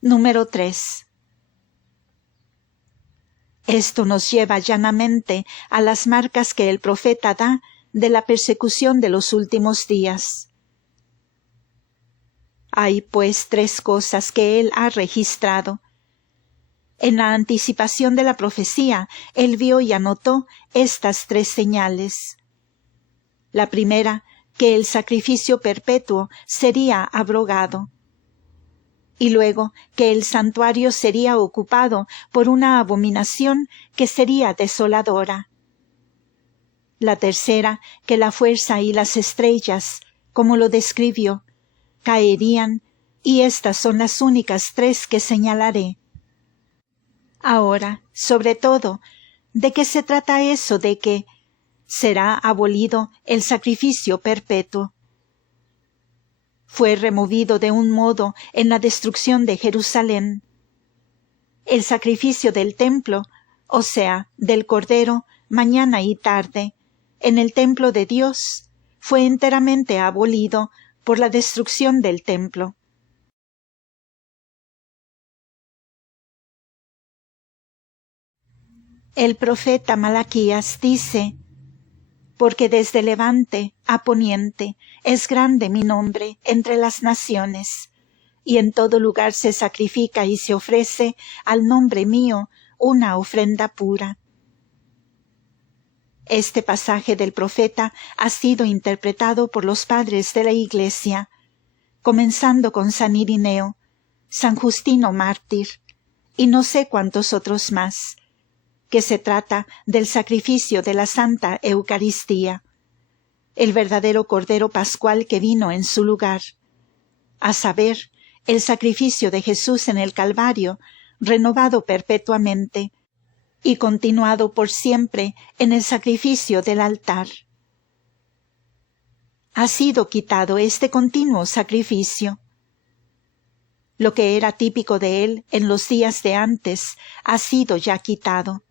Número 3. Esto nos lleva llanamente a las marcas que el profeta da de la persecución de los últimos días. Hay, pues, 3 cosas que él ha registrado. En la anticipación de la profecía, él vio y anotó estas 3 señales. La primera, que el sacrificio perpetuo sería abrogado. Y luego, que el santuario sería ocupado por una abominación que sería desoladora. La tercera, que la fuerza y las estrellas, como lo describió, caerían, y estas son las únicas 3 que señalaré. Ahora, sobre todo, ¿de qué se trata eso de que será abolido el sacrificio perpetuo? Fue removido de un modo en la destrucción de Jerusalén. El sacrificio del templo, o sea, del Cordero, mañana y tarde, en el templo de Dios, fue enteramente abolido por la destrucción del templo. El profeta Malaquías dice: porque desde levante a poniente es grande mi nombre entre las naciones, y en todo lugar se sacrifica y se ofrece al nombre mío una ofrenda pura. Este pasaje del profeta ha sido interpretado por los padres de la Iglesia, comenzando con San Irineo, San Justino mártir, y no sé cuántos otros más, que se trata del sacrificio de la Santa Eucaristía, el verdadero Cordero Pascual que vino en su lugar, a saber, el sacrificio de Jesús en el Calvario, renovado perpetuamente y continuado por siempre en el sacrificio del altar. Ha sido quitado este continuo sacrificio. Lo que era típico de él en los días de antes ha sido ya quitado.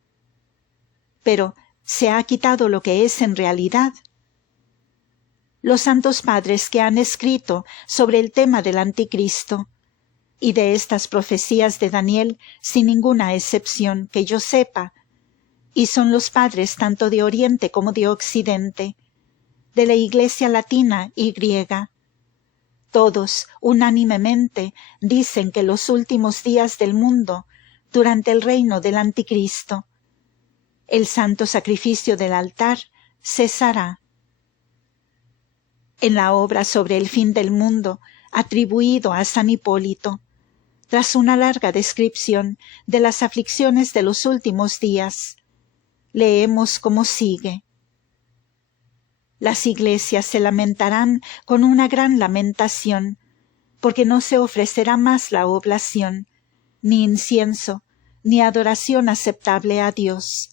Pero se ha quitado lo que es en realidad. Los santos padres que han escrito sobre el tema del anticristo y de estas profecías de Daniel, sin ninguna excepción que yo sepa, y son los padres tanto de Oriente como de Occidente, de la Iglesia latina y griega. Todos, unánimemente, dicen que los últimos días del mundo, durante el reino del anticristo, el santo sacrificio del altar cesará. En la obra sobre el fin del mundo, atribuido a San Hipólito, tras una larga descripción de las aflicciones de los últimos días, leemos como sigue: las iglesias se lamentarán con una gran lamentación, porque no se ofrecerá más la oblación, ni incienso, ni adoración aceptable a Dios.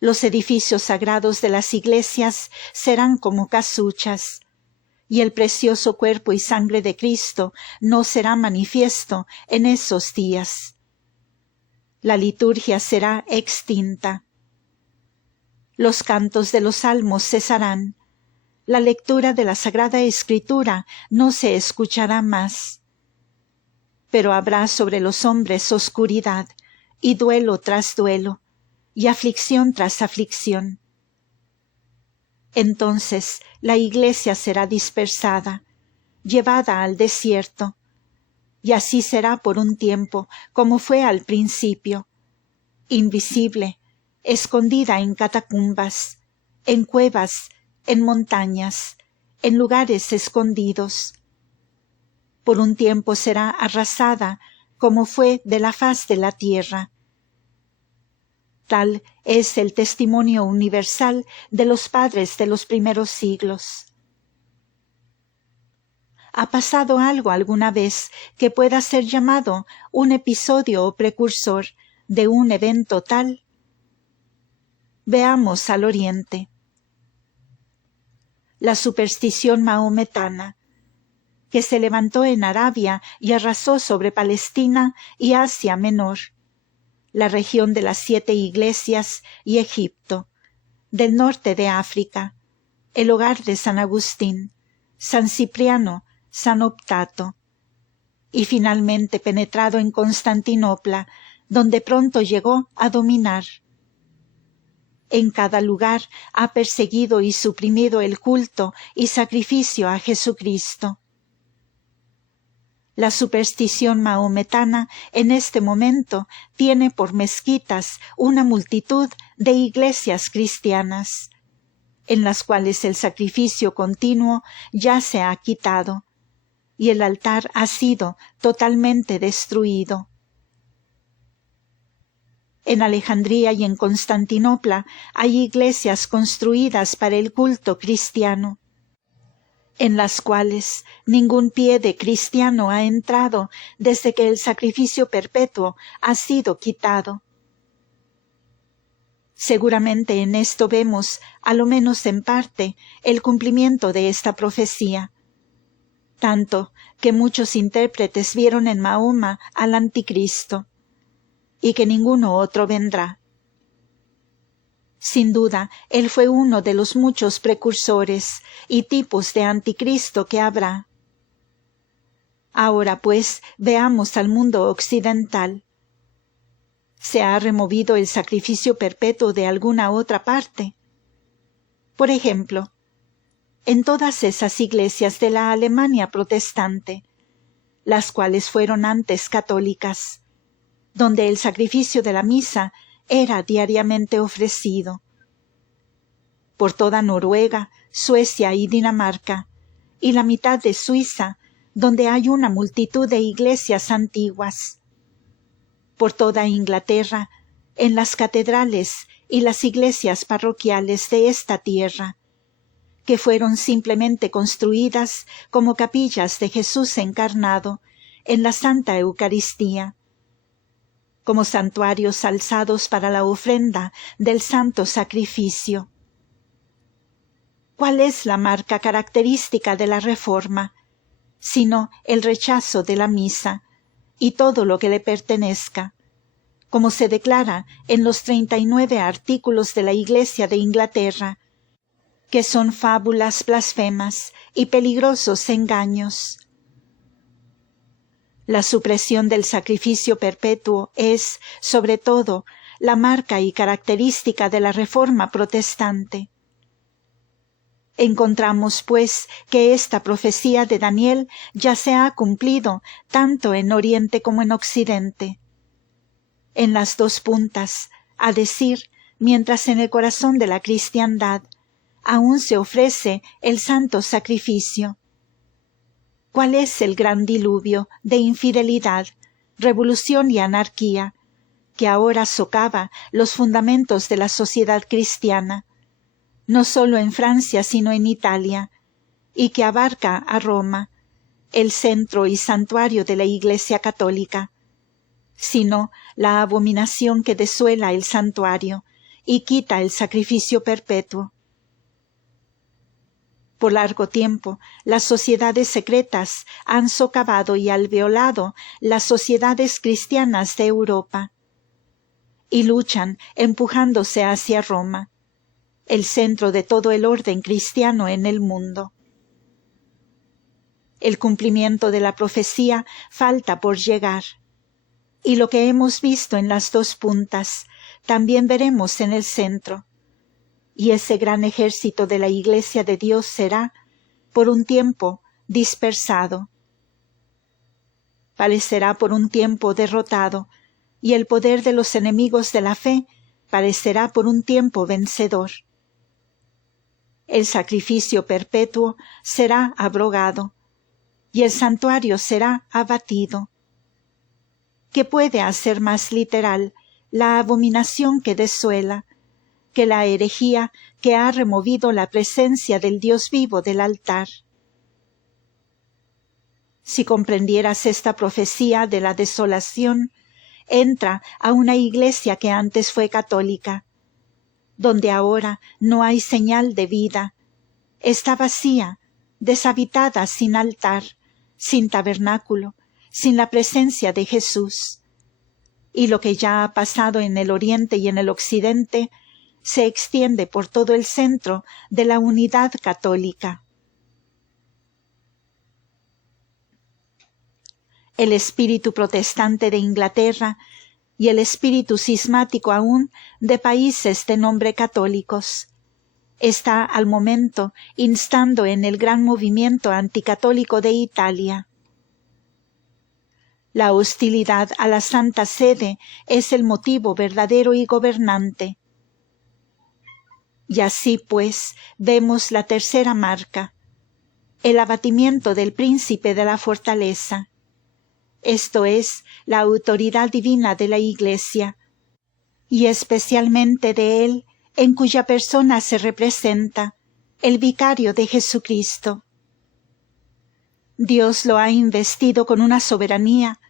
Los edificios sagrados de las iglesias serán como casuchas, y el precioso cuerpo y sangre de Cristo no será manifiesto en esos días. La liturgia será extinta. Los cantos de los salmos cesarán. La lectura de la Sagrada Escritura no se escuchará más. Pero habrá sobre los hombres oscuridad, y duelo tras duelo, y aflicción tras aflicción. Entonces la Iglesia será dispersada, llevada al desierto, y así será por un tiempo como fue al principio, invisible, escondida en catacumbas, en cuevas, en montañas, en lugares escondidos. Por un tiempo será arrasada como fue de la faz de la tierra. Tal es el testimonio universal de los padres de los primeros siglos. ¿Ha pasado algo alguna vez que pueda ser llamado un episodio o precursor de un evento tal? Veamos al Oriente. La superstición mahometana, que se levantó en Arabia y arrasó sobre Palestina y Asia Menor, la región de las 7 iglesias y Egipto, del norte de África, el hogar de San Agustín, San Cipriano, San Optato, y finalmente penetrado en Constantinopla, donde pronto llegó a dominar. En cada lugar ha perseguido y suprimido el culto y sacrificio a Jesucristo. La superstición mahometana en este momento tiene por mezquitas una multitud de iglesias cristianas, en las cuales el sacrificio continuo ya se ha quitado, y el altar ha sido totalmente destruido. En Alejandría y en Constantinopla hay iglesias construidas para el culto cristiano, en las cuales ningún pie de cristiano ha entrado desde que el sacrificio perpetuo ha sido quitado. Seguramente en esto vemos, a lo menos en parte, el cumplimiento de esta profecía, tanto que muchos intérpretes vieron en Mahoma al anticristo, y que ninguno otro vendrá. Sin duda, él fue uno de los muchos precursores y tipos de anticristo que habrá. Ahora pues veamos al mundo occidental. ¿Se ha removido el sacrificio perpetuo de alguna otra parte? Por ejemplo, en todas esas iglesias de la Alemania protestante, las cuales fueron antes católicas, donde el sacrificio de la misa era diariamente ofrecido. Por toda Noruega, Suecia y Dinamarca, y la mitad de Suiza, donde hay una multitud de iglesias antiguas. Por toda Inglaterra, en las catedrales y las iglesias parroquiales de esta tierra, que fueron simplemente construidas como capillas de Jesús encarnado en la Santa Eucaristía, como santuarios alzados para la ofrenda del santo sacrificio. ¿Cuál es la marca característica de la Reforma, sino el rechazo de la misa y todo lo que le pertenezca, como se declara en los 39 artículos de la Iglesia de Inglaterra, que son fábulas blasfemas y peligrosos engaños? La supresión del sacrificio perpetuo es, sobre todo, la marca y característica de la Reforma protestante. Encontramos, pues, que esta profecía de Daniel ya se ha cumplido tanto en Oriente como en Occidente. En las dos puntas, a decir, mientras en el corazón de la cristiandad aún se ofrece el santo sacrificio. ¿Cuál es el gran diluvio de infidelidad, revolución y anarquía que ahora socava los fundamentos de la sociedad cristiana, no solo en Francia sino en Italia, y que abarca a Roma, el centro y santuario de la Iglesia católica, sino la abominación que desuela el santuario y quita el sacrificio perpetuo? Por largo tiempo, las sociedades secretas han socavado y alveolado las sociedades cristianas de Europa, y luchan empujándose hacia Roma, el centro de todo el orden cristiano en el mundo. El cumplimiento de la profecía falta por llegar, y lo que hemos visto en las dos puntas también veremos en el centro. Y ese gran ejército de la Iglesia de Dios será, por un tiempo, dispersado. Parecerá por un tiempo derrotado, y el poder de los enemigos de la fe parecerá por un tiempo vencedor. El sacrificio perpetuo será abrogado, y el santuario será abatido. ¿Qué puede hacer más literal la abominación que desuela, que la herejía que ha removido la presencia del Dios vivo del altar? Si comprendieras esta profecía de la desolación, entra a una iglesia que antes fue católica, donde ahora no hay señal de vida, está vacía, deshabitada, sin altar, sin tabernáculo, sin la presencia de Jesús. y lo que ya ha pasado en el Oriente y en el Occidente se extiende por todo el centro de la unidad católica. El espíritu protestante de Inglaterra y el espíritu cismático aún de países de nombre católicos está al momento instando en el gran movimiento anticatólico de Italia. La hostilidad a la Santa Sede es el motivo verdadero y gobernante. Y así pues vemos la tercera marca, el abatimiento del príncipe de la fortaleza. Esto es la autoridad divina de la Iglesia, y especialmente de él, en cuya persona se representa el vicario de Jesucristo. Dios lo ha investido con una soberanía,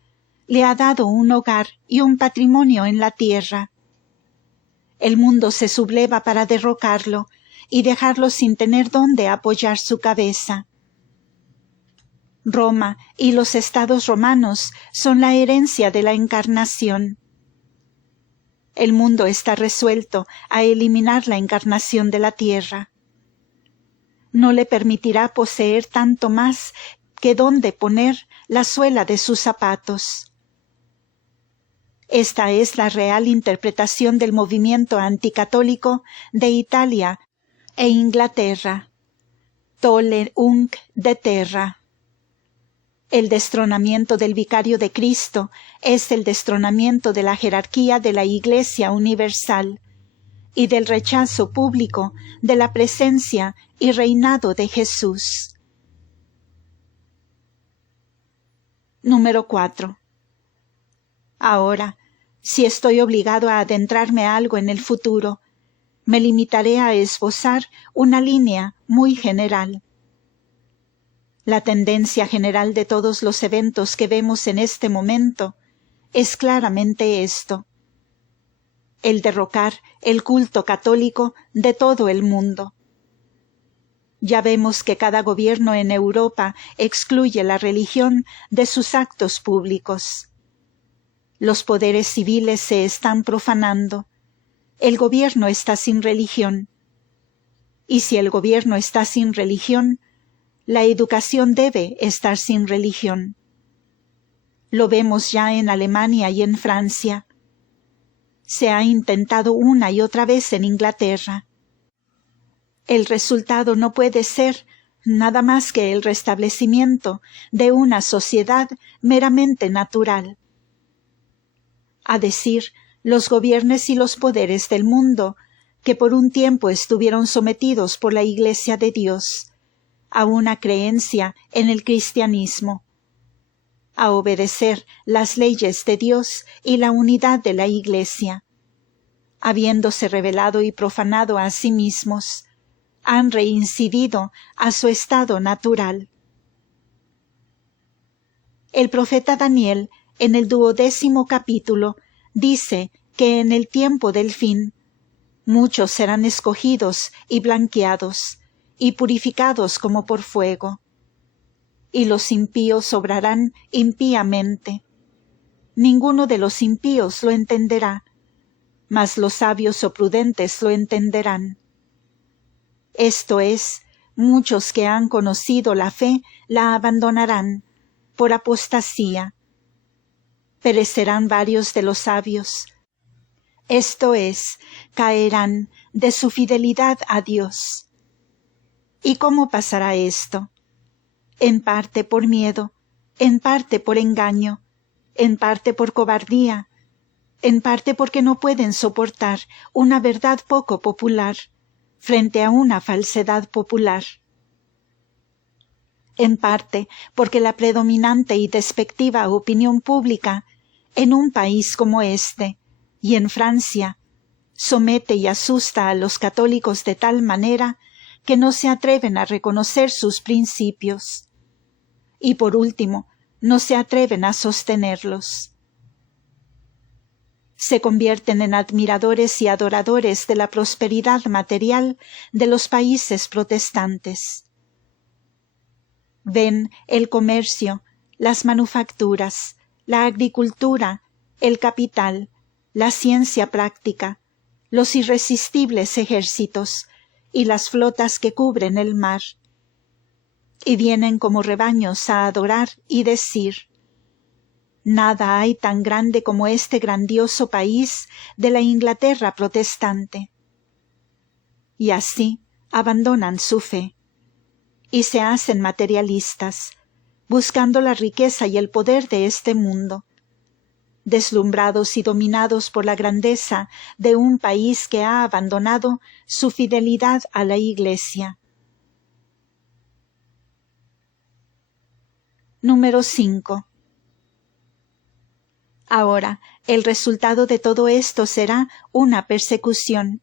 le ha dado un hogar y un patrimonio en la tierra. El mundo se subleva para derrocarlo y dejarlo sin tener dónde apoyar su cabeza. Roma y los estados romanos son la herencia de la Encarnación. El mundo está resuelto a eliminar la encarnación de la tierra. No le permitirá poseer tanto más que dónde poner la suela de sus zapatos. Esta es la real interpretación del movimiento anticatólico de Italia e Inglaterra. Tolle unc de terra. El destronamiento del vicario de Cristo es el destronamiento de la jerarquía de la Iglesia universal y del rechazo público de la presencia y reinado de Jesús. Número 4. Ahora, si estoy obligado a adentrarme algo en el futuro, me limitaré a esbozar una línea muy general. La tendencia general de todos los eventos que vemos en este momento es claramente esto: el derrocar el culto católico de todo el mundo. Ya vemos que cada gobierno en Europa excluye la religión de sus actos públicos. Los poderes civiles se están profanando. El gobierno está sin religión. Y si el gobierno está sin religión, la educación debe estar sin religión. Lo vemos ya en Alemania y en Francia. Se ha intentado una y otra vez en Inglaterra. El resultado no puede ser nada más que el restablecimiento de una sociedad meramente natural. A decir, los gobiernos y los poderes del mundo, que por un tiempo estuvieron sometidos por la Iglesia de Dios a una creencia en el cristianismo, a obedecer las leyes de Dios y la unidad de la Iglesia, habiéndose revelado y profanado a sí mismos, han reincidido a su estado natural. El profeta Daniel, en el 12º capítulo, dice que en el tiempo del fin, muchos serán escogidos y blanqueados, y purificados como por fuego. Y los impíos obrarán impíamente. Ninguno de los impíos lo entenderá, mas los sabios o prudentes lo entenderán. Esto es, muchos que han conocido la fe la abandonarán por apostasía. Perecerán varios de los sabios. Esto es, caerán de su fidelidad a Dios. ¿Y cómo pasará esto? En parte por miedo, en parte por engaño, en parte por cobardía, en parte porque no pueden soportar una verdad poco popular frente a una falsedad popular. En parte porque la predominante y despectiva opinión pública en un país como este y en Francia somete y asusta a los católicos de tal manera que no se atreven a reconocer sus principios. Y por último, no se atreven a sostenerlos. Se convierten en admiradores y adoradores de la prosperidad material de los países protestantes. Ven el comercio, las manufacturas, la agricultura el capital, la ciencia práctica, los irresistibles ejércitos y las flotas que cubren el mar. Y vienen como rebaños a adorar y decir: nada hay tan grande como este grandioso país de la Inglaterra protestante. Y así abandonan su fe y se hacen materialistas, buscando la riqueza y el poder de este mundo, deslumbrados y dominados por la grandeza de un país que ha abandonado su fidelidad a la Iglesia. Número 5. Ahora, el resultado de todo esto será una persecución,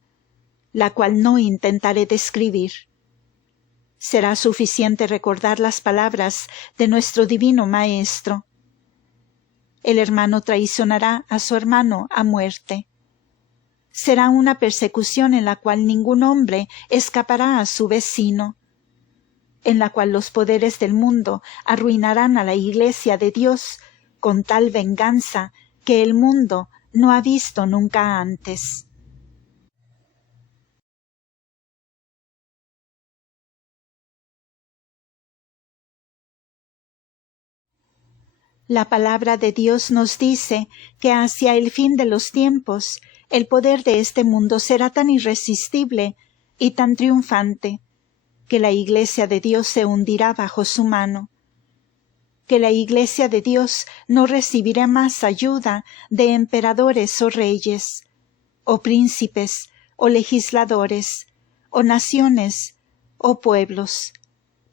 la cual no intentaré describir. Será suficiente recordar las palabras de nuestro Divino Maestro: el hermano traicionará a su hermano a muerte. Será una persecución en la cual ningún hombre escapará a su vecino, en la cual los poderes del mundo arruinarán a la Iglesia de Dios con tal venganza que el mundo no ha visto nunca antes. La palabra de Dios nos dice que hacia el fin de los tiempos el poder de este mundo será tan irresistible y tan triunfante que la Iglesia de Dios se hundirá bajo su mano, que la Iglesia de Dios no recibirá más ayuda de emperadores o reyes, o príncipes, o legisladores, o naciones, o pueblos,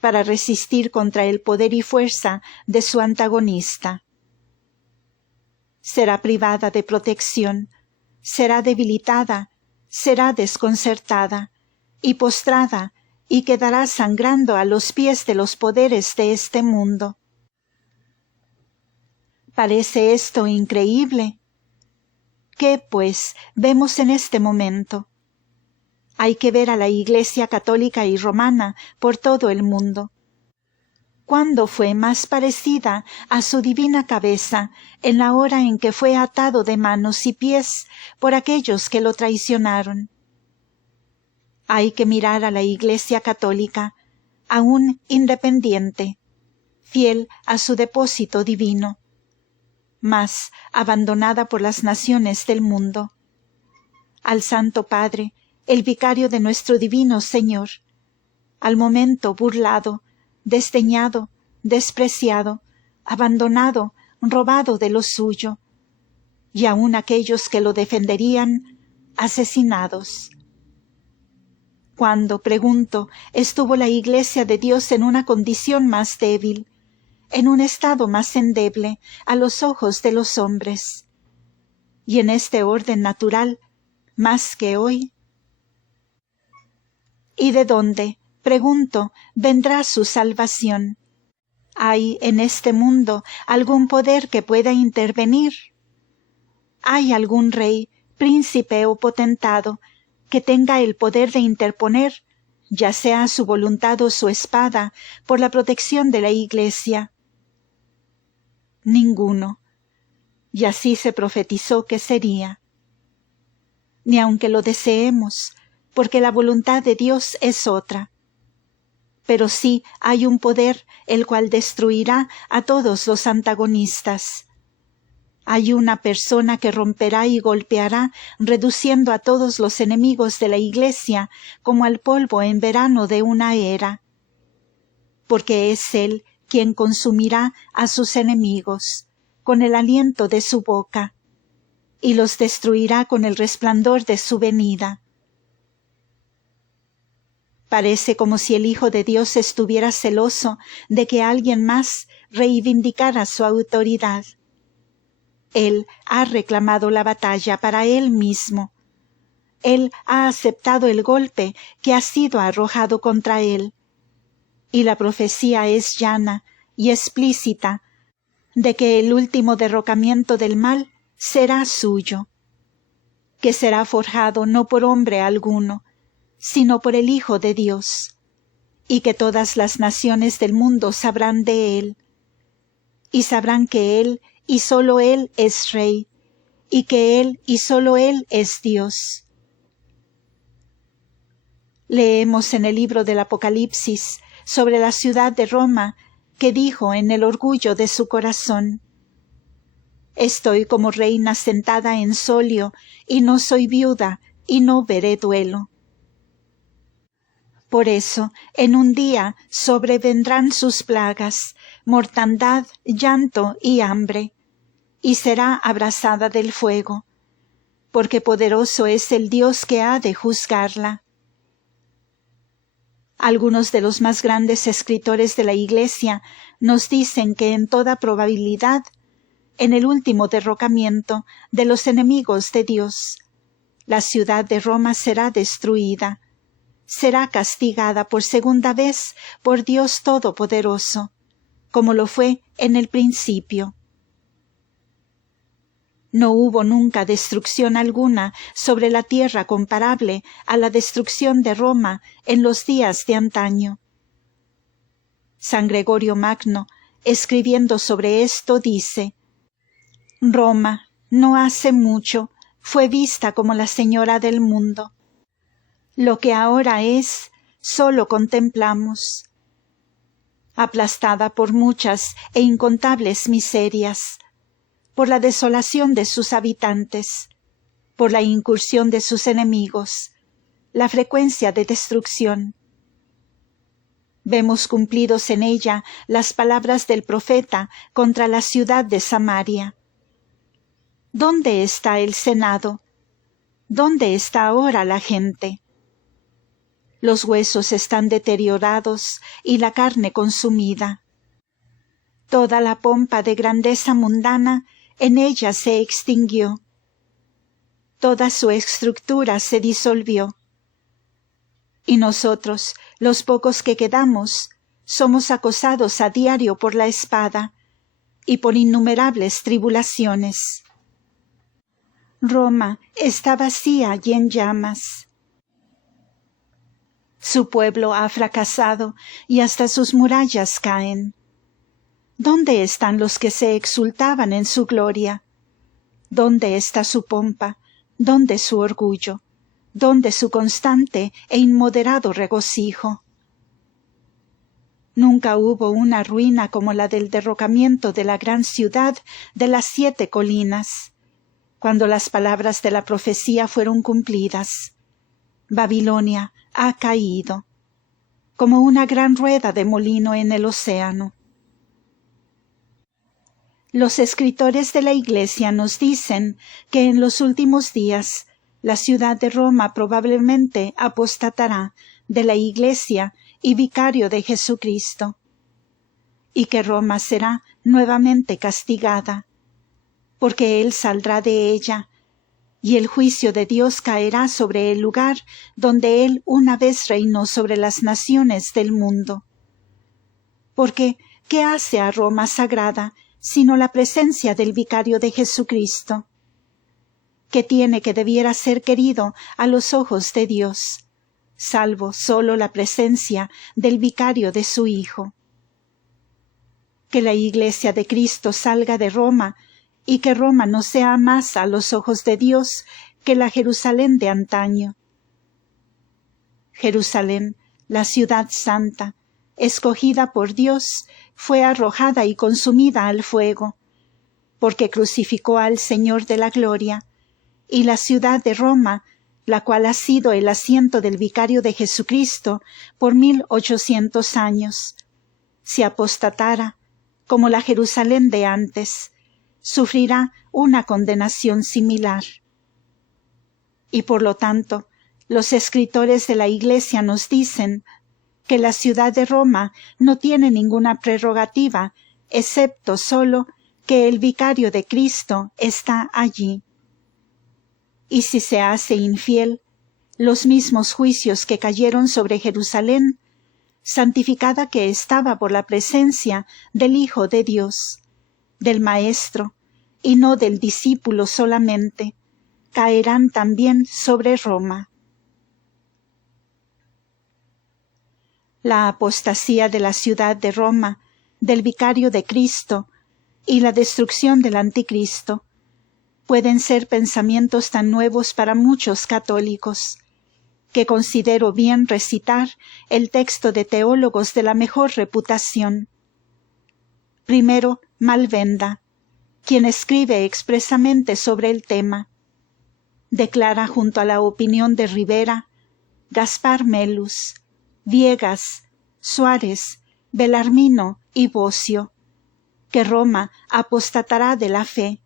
para resistir contra el poder y fuerza de su antagonista. Será privada de protección, será debilitada, será desconcertada y postrada, y quedará sangrando a los pies de los poderes de este mundo. ¿Parece esto increíble? ¿Qué, pues, vemos en este momento? Hay que ver a la Iglesia católica y romana por todo el mundo. ¿Cuándo fue más parecida a su divina cabeza en la hora en que fue atado de manos y pies por aquellos que lo traicionaron? Hay que mirar a la Iglesia católica, aún independiente, fiel a su depósito divino, mas abandonada por las naciones del mundo, al Santo Padre, el vicario de nuestro divino Señor, al momento burlado, desdeñado, despreciado, abandonado, robado de lo suyo, y aun aquellos que lo defenderían, asesinados. ¿Cuándo, pregunto, estuvo la Iglesia de Dios en una condición más débil, en un estado más endeble a los ojos de los hombres, y en este orden natural, más que hoy? ¿Y de dónde, pregunto, vendrá su salvación? ¿Hay en este mundo algún poder que pueda intervenir? ¿Hay algún rey, príncipe o potentado que tenga el poder de interponer, ya sea su voluntad o su espada, por la protección de la Iglesia? Ninguno. Y así se profetizó que sería. Ni aunque lo deseemos, porque la voluntad de Dios es otra. Pero sí hay un poder el cual destruirá a todos los antagonistas. Hay una persona que romperá y golpeará, reduciendo a todos los enemigos de la Iglesia como al polvo en verano de una era. Porque es Él quien consumirá a sus enemigos con el aliento de su boca, y los destruirá con el resplandor de su venida. Parece como si el Hijo de Dios estuviera celoso de que alguien más reivindicara su autoridad. Él ha reclamado la batalla para Él mismo. Él ha aceptado el golpe que ha sido arrojado contra Él. Y la profecía es llana y explícita de que el último derrocamiento del mal será suyo, que será forjado no por hombre alguno, sino por el Hijo de Dios, y que todas las naciones del mundo sabrán de Él, y sabrán que Él y sólo Él es Rey, y que Él y solo Él es Dios. Leemos en el libro del Apocalipsis sobre la ciudad de Roma, que dijo en el orgullo de su corazón: «Estoy como reina sentada en solio, y no soy viuda, y no veré duelo». Por eso, en un día sobrevendrán sus plagas, mortandad, llanto y hambre, y será abrasada del fuego, porque poderoso es el Dios que ha de juzgarla. Algunos de los más grandes escritores de la Iglesia nos dicen que en toda probabilidad, en el último derrocamiento de los enemigos de Dios, la ciudad de Roma será destruida, será castigada por segunda vez por Dios Todopoderoso, como lo fue en el principio. No hubo nunca destrucción alguna sobre la tierra comparable a la destrucción de Roma en los días de antaño. San Gregorio Magno, escribiendo sobre esto, dice: «Roma, no hace mucho, fue vista como la señora del mundo. Lo que ahora es, solo contemplamos. Aplastada por muchas e incontables miserias, por la desolación de sus habitantes, por la incursión de sus enemigos, la frecuencia de destrucción. Vemos cumplidos en ella las palabras del profeta contra la ciudad de Samaria. ¿Dónde está el Senado? ¿Dónde está ahora la gente? Los huesos están deteriorados y la carne consumida. Toda la pompa de grandeza mundana en ella se extinguió. Toda su estructura se disolvió. Y nosotros, los pocos que quedamos, somos acosados a diario por la espada y por innumerables tribulaciones. Roma está vacía y en llamas. Su pueblo ha fracasado y hasta sus murallas caen. ¿Dónde están los que se exultaban en su gloria? ¿Dónde está su pompa? ¿Dónde su orgullo? ¿Dónde su constante e inmoderado regocijo? Nunca hubo una ruina como la del derrocamiento de la gran ciudad de las 7 colinas, cuando las palabras de la profecía fueron cumplidas. Babilonia ha caído, como una gran rueda de molino en el océano. Los escritores de la Iglesia nos dicen que en los últimos días la ciudad de Roma probablemente apostatará de la Iglesia y vicario de Jesucristo, y que Roma será nuevamente castigada, porque Él saldrá de ella, y el juicio de Dios caerá sobre el lugar donde Él una vez reinó sobre las naciones del mundo. Porque, ¿qué hace a Roma sagrada sino la presencia del vicario de Jesucristo? ¿Qué tiene que debiera ser querido a los ojos de Dios, salvo solo la presencia del vicario de su Hijo? Que la Iglesia de Cristo salga de Roma, y que Roma no sea más a los ojos de Dios que la Jerusalén de antaño. Jerusalén, la ciudad santa, escogida por Dios, fue arrojada y consumida al fuego, porque crucificó al Señor de la gloria, y la ciudad de Roma, la cual ha sido el asiento del vicario de Jesucristo por 1800 años, si apostatara, como la Jerusalén de antes, sufrirá una condenación similar. Y por lo tanto, los escritores de la Iglesia nos dicen que la ciudad de Roma no tiene ninguna prerrogativa, excepto solo que el vicario de Cristo está allí. Y si se hace infiel, los mismos juicios que cayeron sobre Jerusalén, santificada que estaba por la presencia del Hijo de Dios, del Maestro, y no del discípulo solamente, caerán también sobre Roma. La apostasía de la ciudad de Roma, del vicario de Cristo, y la destrucción del Anticristo, pueden ser pensamientos tan nuevos para muchos católicos, que considero bien recitar el texto de teólogos de la mejor reputación. Primero, Malvenda, quien escribe expresamente sobre el tema. Declara junto a la opinión de Rivera, Gaspar Melus, Viegas, Suárez, Belarmino y Bocio, que Roma apostatará de la fe,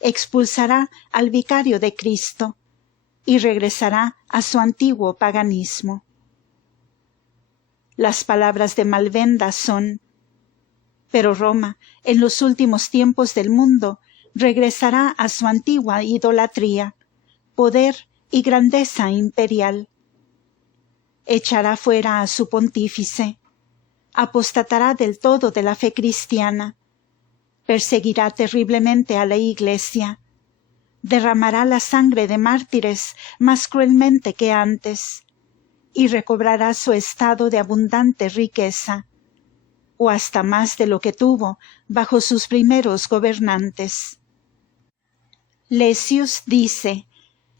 expulsará al vicario de Cristo y regresará a su antiguo paganismo. Las palabras de Malvenda son: pero Roma, en los últimos tiempos del mundo, regresará a su antigua idolatría, poder y grandeza imperial. Echará fuera a su pontífice, apostatará del todo de la fe cristiana, perseguirá terriblemente a la Iglesia, derramará la sangre de mártires más cruelmente que antes, y recobrará su estado de abundante riqueza, o hasta más de lo que tuvo bajo sus primeros gobernantes. Lessius dice: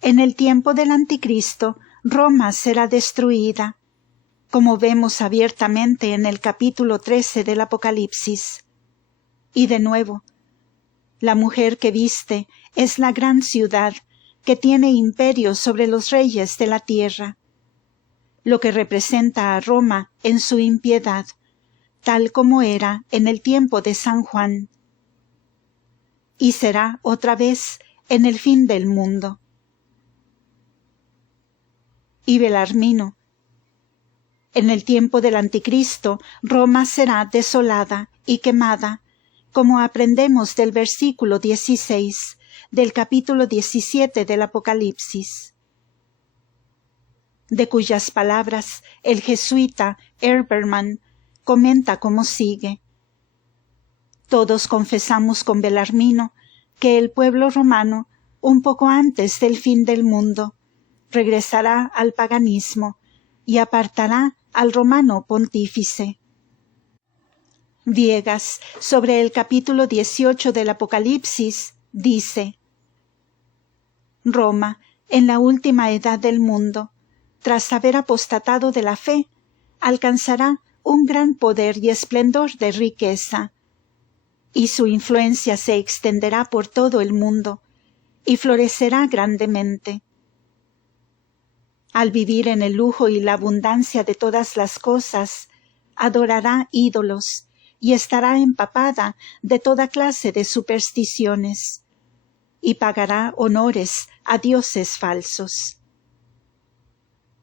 en el tiempo del Anticristo, Roma será destruida, como vemos abiertamente en el capítulo 13 del Apocalipsis. Y de nuevo, la mujer que viste es la gran ciudad que tiene imperio sobre los reyes de la tierra, lo que representa a Roma en su impiedad, tal como era en el tiempo de San Juan. Y será otra vez en el fin del mundo. Y Belarmino: en el tiempo del Anticristo, Roma será desolada y quemada, como aprendemos del versículo 16 del capítulo 17 del Apocalipsis, de cuyas palabras el jesuita Herbermann comenta como sigue: todos confesamos con Belarmino que el pueblo romano, un poco antes del fin del mundo, regresará al paganismo y apartará al romano pontífice. Viegas, sobre el capítulo 18 del Apocalipsis, dice: Roma, en la última edad del mundo, tras haber apostatado de la fe, alcanzará un gran poder y esplendor de riqueza, y su influencia se extenderá por todo el mundo, y florecerá grandemente. Al vivir en el lujo y la abundancia de todas las cosas, adorará ídolos y estará empapada de toda clase de supersticiones, y pagará honores a dioses falsos.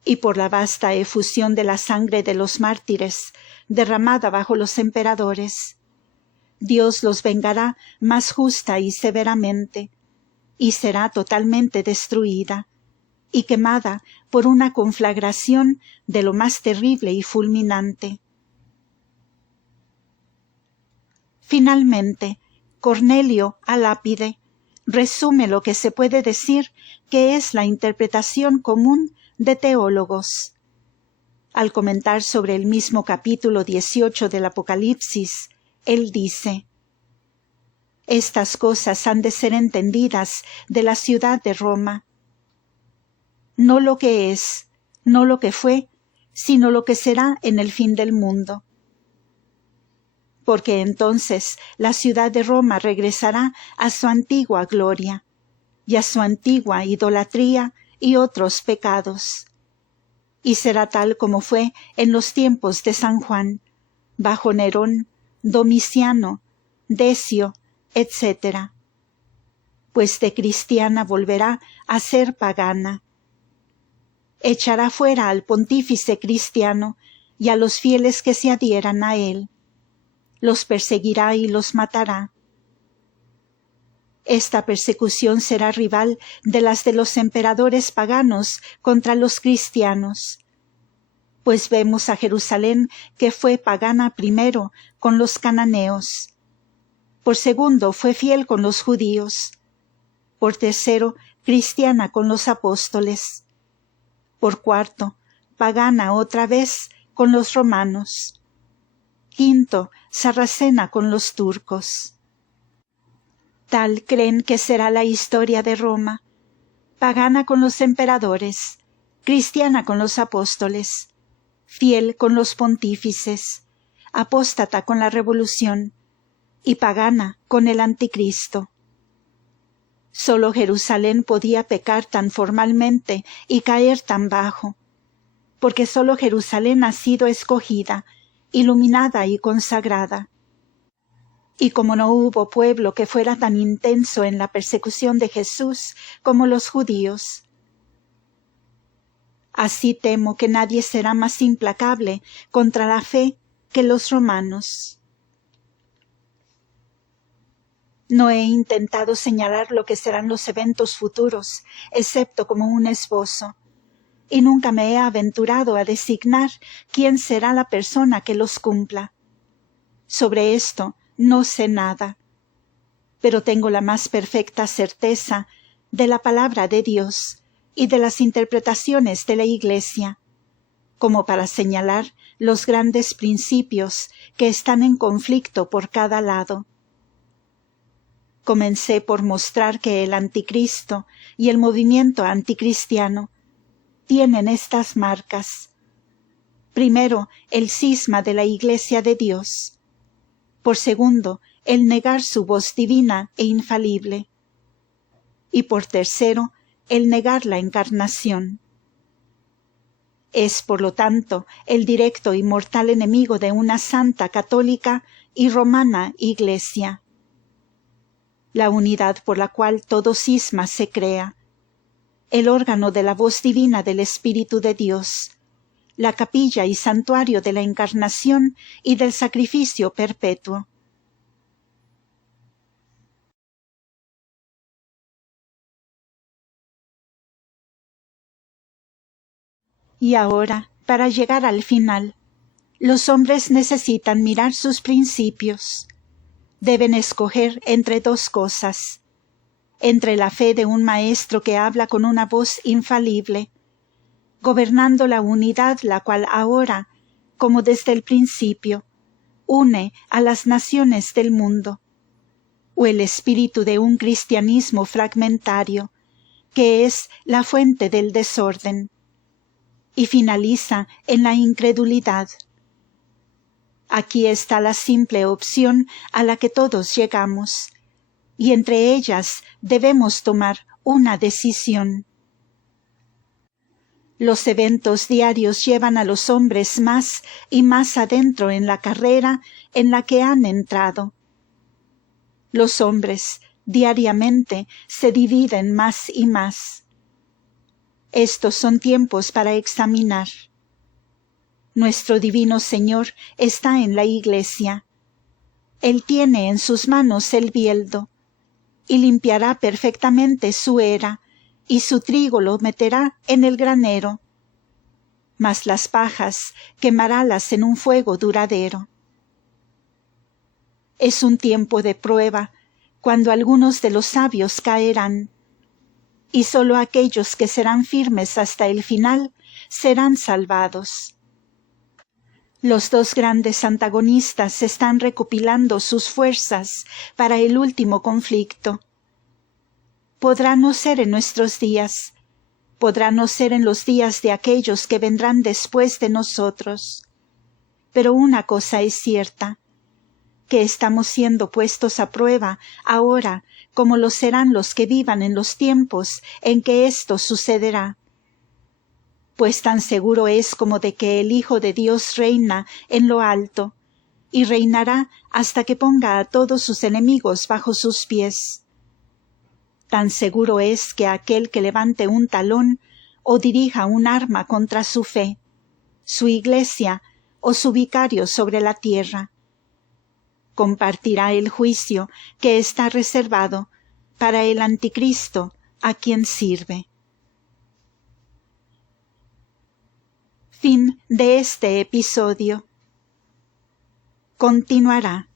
Y por la vasta efusión de la sangre de los mártires, derramada bajo los emperadores, Dios los vengará más justa y severamente, y será totalmente destruida y quemada por una conflagración de lo más terrible y fulminante. Finalmente, Cornelio a Lápide resume lo que se puede decir que es la interpretación común de teólogos. Al comentar sobre el mismo capítulo 18 del Apocalipsis, él dice: estas cosas han de ser entendidas de la ciudad de Roma. No lo que es, no lo que fue, sino lo que será en el fin del mundo. Porque entonces la ciudad de Roma regresará a su antigua gloria, y a su antigua idolatría y otros pecados. Y será tal como fue en los tiempos de San Juan, bajo Nerón, Domiciano, Decio, etc. Pues de cristiana volverá a ser pagana. Echará fuera al pontífice cristiano y a los fieles que se adhieran a él. Los perseguirá y los matará. Esta persecución será rival de las de los emperadores paganos contra los cristianos, pues vemos a Jerusalén que fue pagana primero con los cananeos, por segundo fue fiel con los judíos, por tercero cristiana con los apóstoles, por cuarto pagana otra vez con los romanos, quinto sarracena con los turcos. Tal creen que será la historia de Roma, pagana con los emperadores, cristiana con los apóstoles, fiel con los pontífices, apóstata con la revolución y pagana con el anticristo. Solo Jerusalén podía pecar tan formalmente y caer tan bajo, porque solo Jerusalén ha sido escogida, iluminada y consagrada. Y como no hubo pueblo que fuera tan intenso en la persecución de Jesús como los judíos, así temo que nadie será más implacable contra la fe que los romanos. No he intentado señalar lo que serán los eventos futuros, excepto como un esbozo, y nunca me he aventurado a designar quién será la persona que los cumpla. Sobre esto no sé nada, pero tengo la más perfecta certeza de la palabra de Dios y de las interpretaciones de la Iglesia, como para señalar los grandes principios que están en conflicto por cada lado. Comencé por mostrar que el anticristo y el movimiento anticristiano tienen estas marcas. Primero, el cisma de la Iglesia de Dios. Por segundo, el negar su voz divina e infalible. Y por tercero, el negar la encarnación. Es, por lo tanto, el directo y mortal enemigo de una santa católica y romana Iglesia. La unidad por la cual todo cisma se crea, el órgano de la voz divina del Espíritu de Dios, la capilla y santuario de la encarnación y del sacrificio perpetuo. Y ahora, para llegar al final, los hombres necesitan mirar sus principios. Deben escoger entre dos cosas: entre la fe de un maestro que habla con una voz infalible, gobernando la unidad la cual ahora, como desde el principio, une a las naciones del mundo, o el espíritu de un cristianismo fragmentario, que es la fuente del desorden, y finaliza en la incredulidad. Aquí está la simple opción a la que todos llegamos, y entre ellas debemos tomar una decisión. Los eventos diarios llevan a los hombres más y más adentro en la carrera en la que han entrado. Los hombres diariamente se dividen más y más. Estos son tiempos para examinar. Nuestro divino Señor está en la Iglesia. Él tiene en sus manos el bieldo, y limpiará perfectamente su era, y su trigo lo meterá en el granero, mas las pajas quemarálas en un fuego duradero. Es un tiempo de prueba, cuando algunos de los sabios caerán, y sólo aquellos que serán firmes hasta el final serán salvados. Los dos grandes antagonistas están recopilando sus fuerzas para el último conflicto. Podrá no ser en nuestros días, podrá no ser en los días de aquellos que vendrán después de nosotros, pero una cosa es cierta, que estamos siendo puestos a prueba ahora como lo serán los que vivan en los tiempos en que esto sucederá. Pues tan seguro es como de que el Hijo de Dios reina en lo alto, y reinará hasta que ponga a todos sus enemigos bajo sus pies. Tan seguro es que aquel que levante un talón o dirija un arma contra su fe, su Iglesia o su vicario sobre la tierra, compartirá el juicio que está reservado para el anticristo a quien sirve. Fin de este episodio. Continuará.